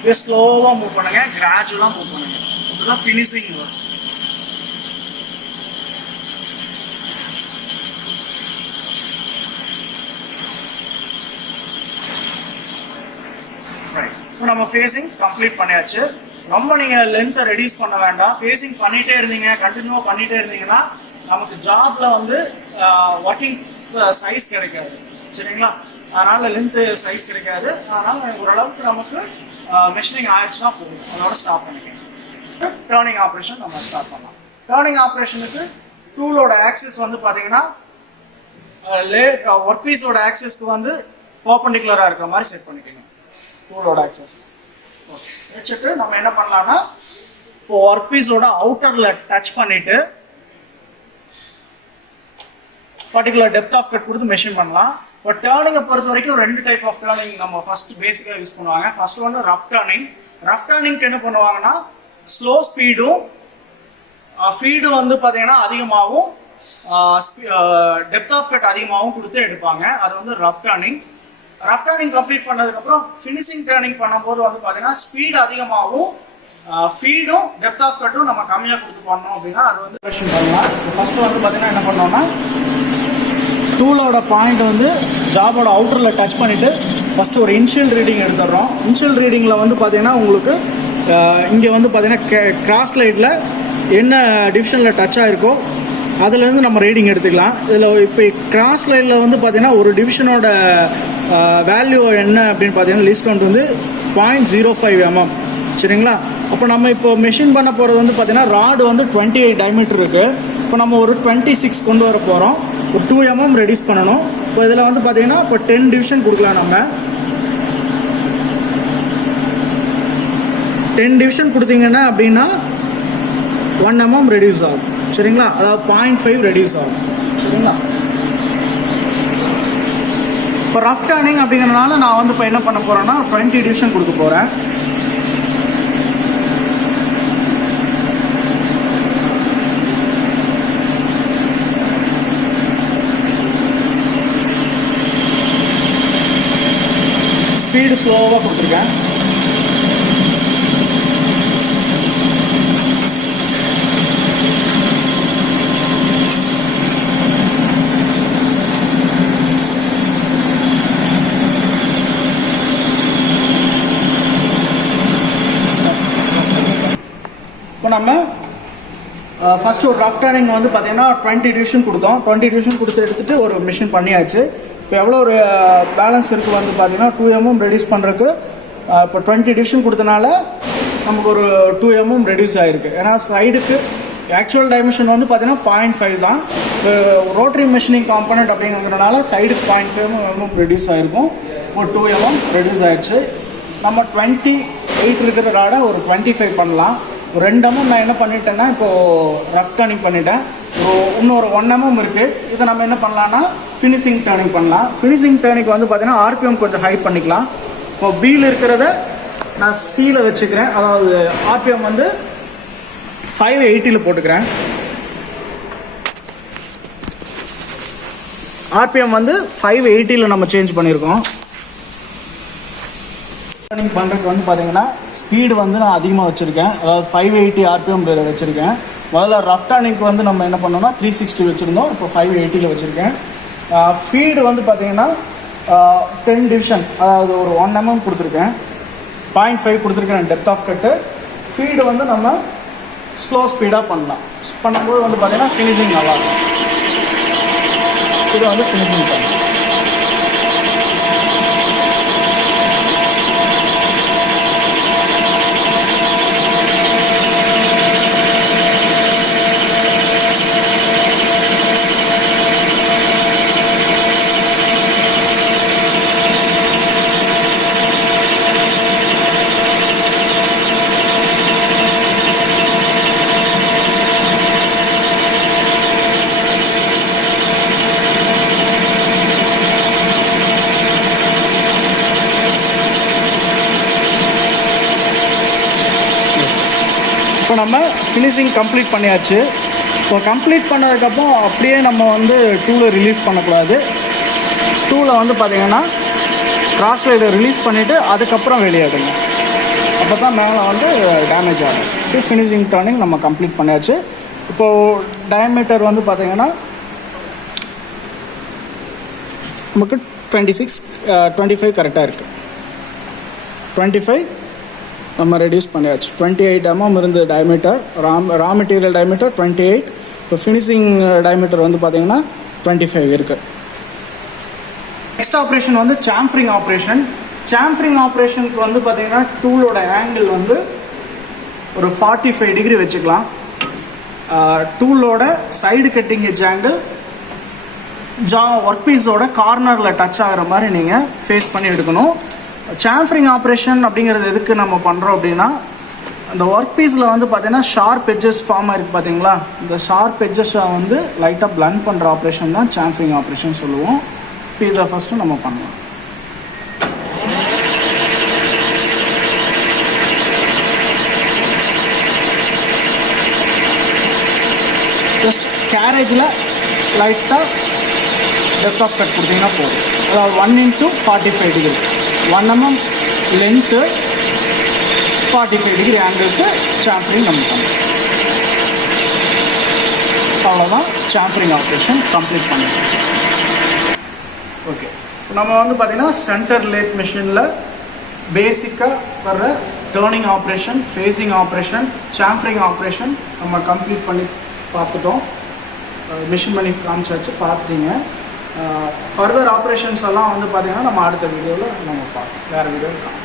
இது ஸ்லோவாக மூவ் பண்ணுங்க, கிராஜுவலாக மூவ் பண்ணுங்க. இதுதான் ஃபினிஷிங் ஒர்க். இப்போ நம்ம ஃபேஸிங் கம்ப்ளீட் பண்ணியாச்சு. ரொம்ப நீங்கள் லென்த்தை ரெடியூஸ் பண்ண வேண்டாம். ஃபேஸிங் பண்ணிகிட்டே இருந்தீங்க, கண்டினியூவாக பண்ணிகிட்டே இருந்தீங்கன்னா நமக்கு ஜாப்ல வந்து ஒர்க்கிங் சைஸ் கிடைக்காது. சரிங்களா. அதனால லென்த்து சைஸ் கிடைக்காது. அதனால ஓரளவுக்கு நமக்கு மெஷினிங் ஆயிடுச்சுன்னா போதும், அதோட ஸ்டாப் பண்ணிக்கலாம். டேர்னிங் ஆப்ரேஷன் நம்ம ஸ்டார்ட் பண்ணலாம். டேர்னிங் ஆப்ரேஷனுக்கு டூலோட ஆக்சிஸ் வந்து பார்த்தீங்கன்னா ஒர்க் பீஸோட ஆக்சிஸ்க்கு வந்து பர்பெண்டிகுலராக இருக்கிற மாதிரி செட் பண்ணிக்கணும் டூலோட ஆக்சிஸ். ஓகே, வச்சுட்டு நம்ம என்ன பண்ணலாம்னா, இப்போ ஒர்க் பீஸோட அவுட்டர்ல டச் பண்ணிட்டு பர்டிகுலர் டெப்த் ஆஃப் கட் கொடுத்து மெஷின் பண்ணலாம். இப்போ டேர்னிங்கை பொறுத்த வரைக்கும் 2 டைப் ஆஃப் டேர்னிங் நம்ம ஃபர்ஸ்ட் பேசிக்காக யூஸ் பண்ணுவாங்க. ஃபர்ஸ்ட் ஒன்று ரஃப் டேர்னிங். ரஃப் டேர்னிங்க்கு என்ன பண்ணுவாங்கன்னா, ஸ்லோ ஸ்பீடும் ஃபீடு வந்து பார்த்தீங்கன்னா அதிகமாகவும் டெப்த் ஆஃப் கட் அதிகமாகவும் கொடுத்து எடுப்பாங்க. அது வந்து rough turning. Rough turning complete பண்ணதுக்கப்புறம் ஃபினிஷிங் டர்னிங் பண்ணும்போது வந்து பார்த்தீங்கன்னா ஸ்பீடு அதிகமாகவும் ஃபீடும் டெப்த் ஆஃப் கட்டும் நம்ம கம்மியாக கொடுத்து பண்ணோம் அப்படின்னா அது வந்து கொஸ்டின் பண்ணலாம். ஃபர்ஸ்ட் வந்து பார்த்தீங்கன்னா என்ன பண்ணோம்னா டூலோட பாயிண்ட் வந்து ஜாபோட அவுட்டரில் டச் பண்ணிவிட்டு ஃபஸ்ட்டு ஒரு இன்ஷியல் ரீடிங் எடுத்துடுறோம். இன்ஷியல் ரீடிங்கில் வந்து பார்த்தீங்கன்னா உங்களுக்கு இங்கே வந்து பார்த்தீங்கன்னா கிராஸ் லைட்டில் என்ன டிவிஷனில் டச் ஆகிருக்கோ அதுலேருந்து நம்ம ரீடிங் எடுத்துக்கலாம். இதில் இப்போ கிராஸ் லைனில் வந்து பார்த்தீங்கன்னா ஒரு டிவிஷனோட வேல்யூ என்ன அப்படின்னு பார்த்தீங்கன்னா லீஸ்ட் கவுண்ட் வந்து 0.05 mm. சரிங்களா? அப்போ நம்ம இப்போ மெஷின் பண்ண போகிறது வந்து பார்த்தீங்கன்னா ராடு வந்து 28 diameter இருக்குது. இப்போ நம்ம ஒரு 26 கொண்டு வர போகிறோம். ஒரு 2 mm ரெடியூஸ் பண்ணணும். இப்போ இதில் வந்து பார்த்தீங்கன்னா இப்போ 10 டிவிஷன் கொடுக்கலாம். நம்ம 10 டிவிஷன் கொடுத்தீங்கன்னா அப்படின்னா 1 mm ரெடியூஸ் ஆகும். சரிங்களா? அதாவது 0.5 ரெடியூஸ் ஆகும். சரிங்களா? இப்போ ரஃப் டர்னிங் அப்படிங்கிறதுனால நான் வந்து இப்போ என்ன பண்ண போகிறேன்னா 20 டிவிஷன் கொடுக்க போகிறேன். ஸ்பீடு ஸ்லோவாக கொடுத்துருக்கேன். இப்போ நம்ம ஃபஸ்ட்டு ஒரு ரஃப் டர்னிங் வந்து பார்த்தீங்கன்னா 20 டிவிஷன் கொடுத்தோம். 20 டிவிஷன் கொடுத்து எடுத்துகிட்டு ஒரு மிஷின் பண்ணியாச்சு. இப்போ எவ்வளோ ஒரு பேலன்ஸ் இருக்குது வந்து பார்த்தீங்கன்னா 2 mm ரெடியூஸ் பண்ணுறதுக்கு இப்போ 20 டிவிஷன் கொடுத்தனால நமக்கு ஒரு 2 mm ரெடியூஸ் ஆகிருக்கு. ஏன்னா சைடுக்கு ஆக்சுவல் டைமென்ஷன் வந்து பார்த்தீங்கன்னா 0.5 தான். இப்போ ரோட்டரி மிஷினிங் காம்பனண்ட் அப்படிங்கிறதுனால சைடுக்கு 0.5 mm ரெடியூஸ் ஆகிருக்கும். ஒரு 2 mm ரெடியூஸ் ஆகிடுச்சு. நம்ம 28 இருக்கிற ராடை ஒரு 25 பண்ணலாம். ஒரு 2 mm நான் என்ன பண்ணிட்டேன்னா இப்போது ரஃப் டர்னிங் பண்ணிட்டேன். இன்னொரு 1 mm இருக்குது. இதை நம்ம என்ன பண்ணலான்னா ஃபினிஷிங் டர்னிங் பண்ணலாம். ஃபினிஷிங் டர்னிங் வந்து பார்த்தீங்கன்னா ஆர்பிஎம் கொஞ்சம் ஹை பண்ணிக்கலாம். இப்போ பியில் இருக்கிறத நான் சியில் வச்சுக்கிறேன். அதாவது ஆர்பிஎம் வந்து 580 போட்டுக்கிறேன். ஆர்பிஎம் வந்து 580 நம்ம சேஞ்ச் பண்ணியிருக்கோம். டர்னிங் பண்ணுறதுக்கு வந்து பார்த்தீங்கன்னா ஸ்பீடு வந்து நான் அதிகமாக வச்சுருக்கேன். அதாவது 580 ஆர்பிஎம் வச்சுருக்கேன். முதல்ல ரஃப் டர்னிங்க்கு வந்து நம்ம என்ன பண்ணோம்னா 360 வச்சுருந்தோம். இப்போ 580 வச்சுருக்கேன். ஃபீடு வந்து பார்த்தீங்கன்னா 10 டிவிஷன் அதாவது ஒரு 1 mm கொடுத்துருக்கேன். 0.5 கொடுத்துருக்கேன் டெப்த் ஆஃப் கட்டு. ஃபீடு வந்து நம்ம ஸ்லோ ஸ்பீடாக பண்ணலாம். பண்ணும்போது வந்து பார்த்தீங்கன்னா ஃபினிஷிங் நல்லாயிருக்கும். இதை வந்து ஃபினிஷிங் பண்ணலாம். இப்போ நம்ம ஃபினிஷிங் கம்ப்ளீட் பண்ணியாச்சு. இப்போ கம்ப்ளீட் பண்ணதுக்கப்புறம் அப்படியே நம்ம வந்து டூலை ரிலீஸ் பண்ணக்கூடாது. டூலை வந்து பார்த்திங்கன்னா கிராஸ் லைடை ரிலீஸ் பண்ணிவிட்டு அதுக்கப்புறம் வெளியேடுங்க. அப்போ தான் மேலே வந்து டேமேஜ் ஆகும். இப்போ ஃபினிஷிங் டர்னிங் நம்ம கம்ப்ளீட் பண்ணியாச்சு. இப்போது டயமீட்டர் வந்து பார்த்திங்கன்னா நமக்கு 25 கரெக்டாக இருக்குது. 25 நம்ம ரெடியூஸ் பண்ணியாச்சு. 28 mm இருந்த டயமீட்டர் ரா மெட்டீரியல் டயமீட்டர் 28. இப்போ ஃபினிஷிங் டயமீட்டர் வந்து பார்த்திங்கன்னா 25 இருக்குது. நெக்ஸ்ட் ஆப்ரேஷன் வந்து சாம்ஃபரிங் ஆப்ரேஷன். சாம்ஃபரிங் ஆப்ரேஷனுக்கு வந்து பார்த்திங்கன்னா டூலோட ஆங்கிள் வந்து ஒரு 45 டிகிரி வச்சுக்கலாம். டூலோட side cutting edge angle work பீஸோட கார்னரில் டச் ஆகிற மாதிரி நீங்கள் ஃபேஸ் பண்ணி எடுக்கணும். சாம்ஃபரிங் ஆப்ரேஷன் அப்படிங்கிறது எதுக்கு நம்ம பண்ணுறோம் அப்படின்னா அந்த ஒர்க் பீஸில் வந்து பார்த்தீங்கன்னா ஷார்ப் எட்ஜஸ் ஃபார்ம் ஆகிருக்கு பார்த்தீங்களா? இந்த ஷார்ப் எட்ஜஸை வந்து லைட்டாக பிளண்ட் பண்ணுற ஆப்ரேஷன் தான் சாம்ஃபரிங் ஆப்ரேஷன் சொல்லுவோம். இப்போ இதை ஃபஸ்ட்டு நம்ம பண்ணலாம். கேரேஜில் லைட்டாக டெப்த் ஆஃப் கட் கொடுத்தீங்கன்னா போதும். அதாவது 1x45 degree, 1 mm length, 45 degree ஆங்கிளுக்கு சாம்ஃபரிங் நம்ம பண்ணணும். அவ்வளோதான், சாம்ஃபரிங் ஆப்ரேஷன் கம்ப்ளீட் பண்ணிடுவோம். ஓகே, நம்ம வந்து பார்த்திங்கன்னா சென்டர் லேத் மிஷினில் பேசிக்காக வர்ற turning operation, facing operation, chamfering operation நம்ம கம்ப்ளீட் பண்ணி பார்த்துட்டோம். மிஷின் பண்ணி காமிச்சாச்சு, பார்த்துட்டீங்க. ஃபர்தர் ஆப்ரேஷன்ஸ் எல்லாம் வந்து பார்த்திங்கன்னா நம்ம அடுத்த வீடியோவில் நம்ம பார்ப்போம், வேறு வீடியோவில் காணும்.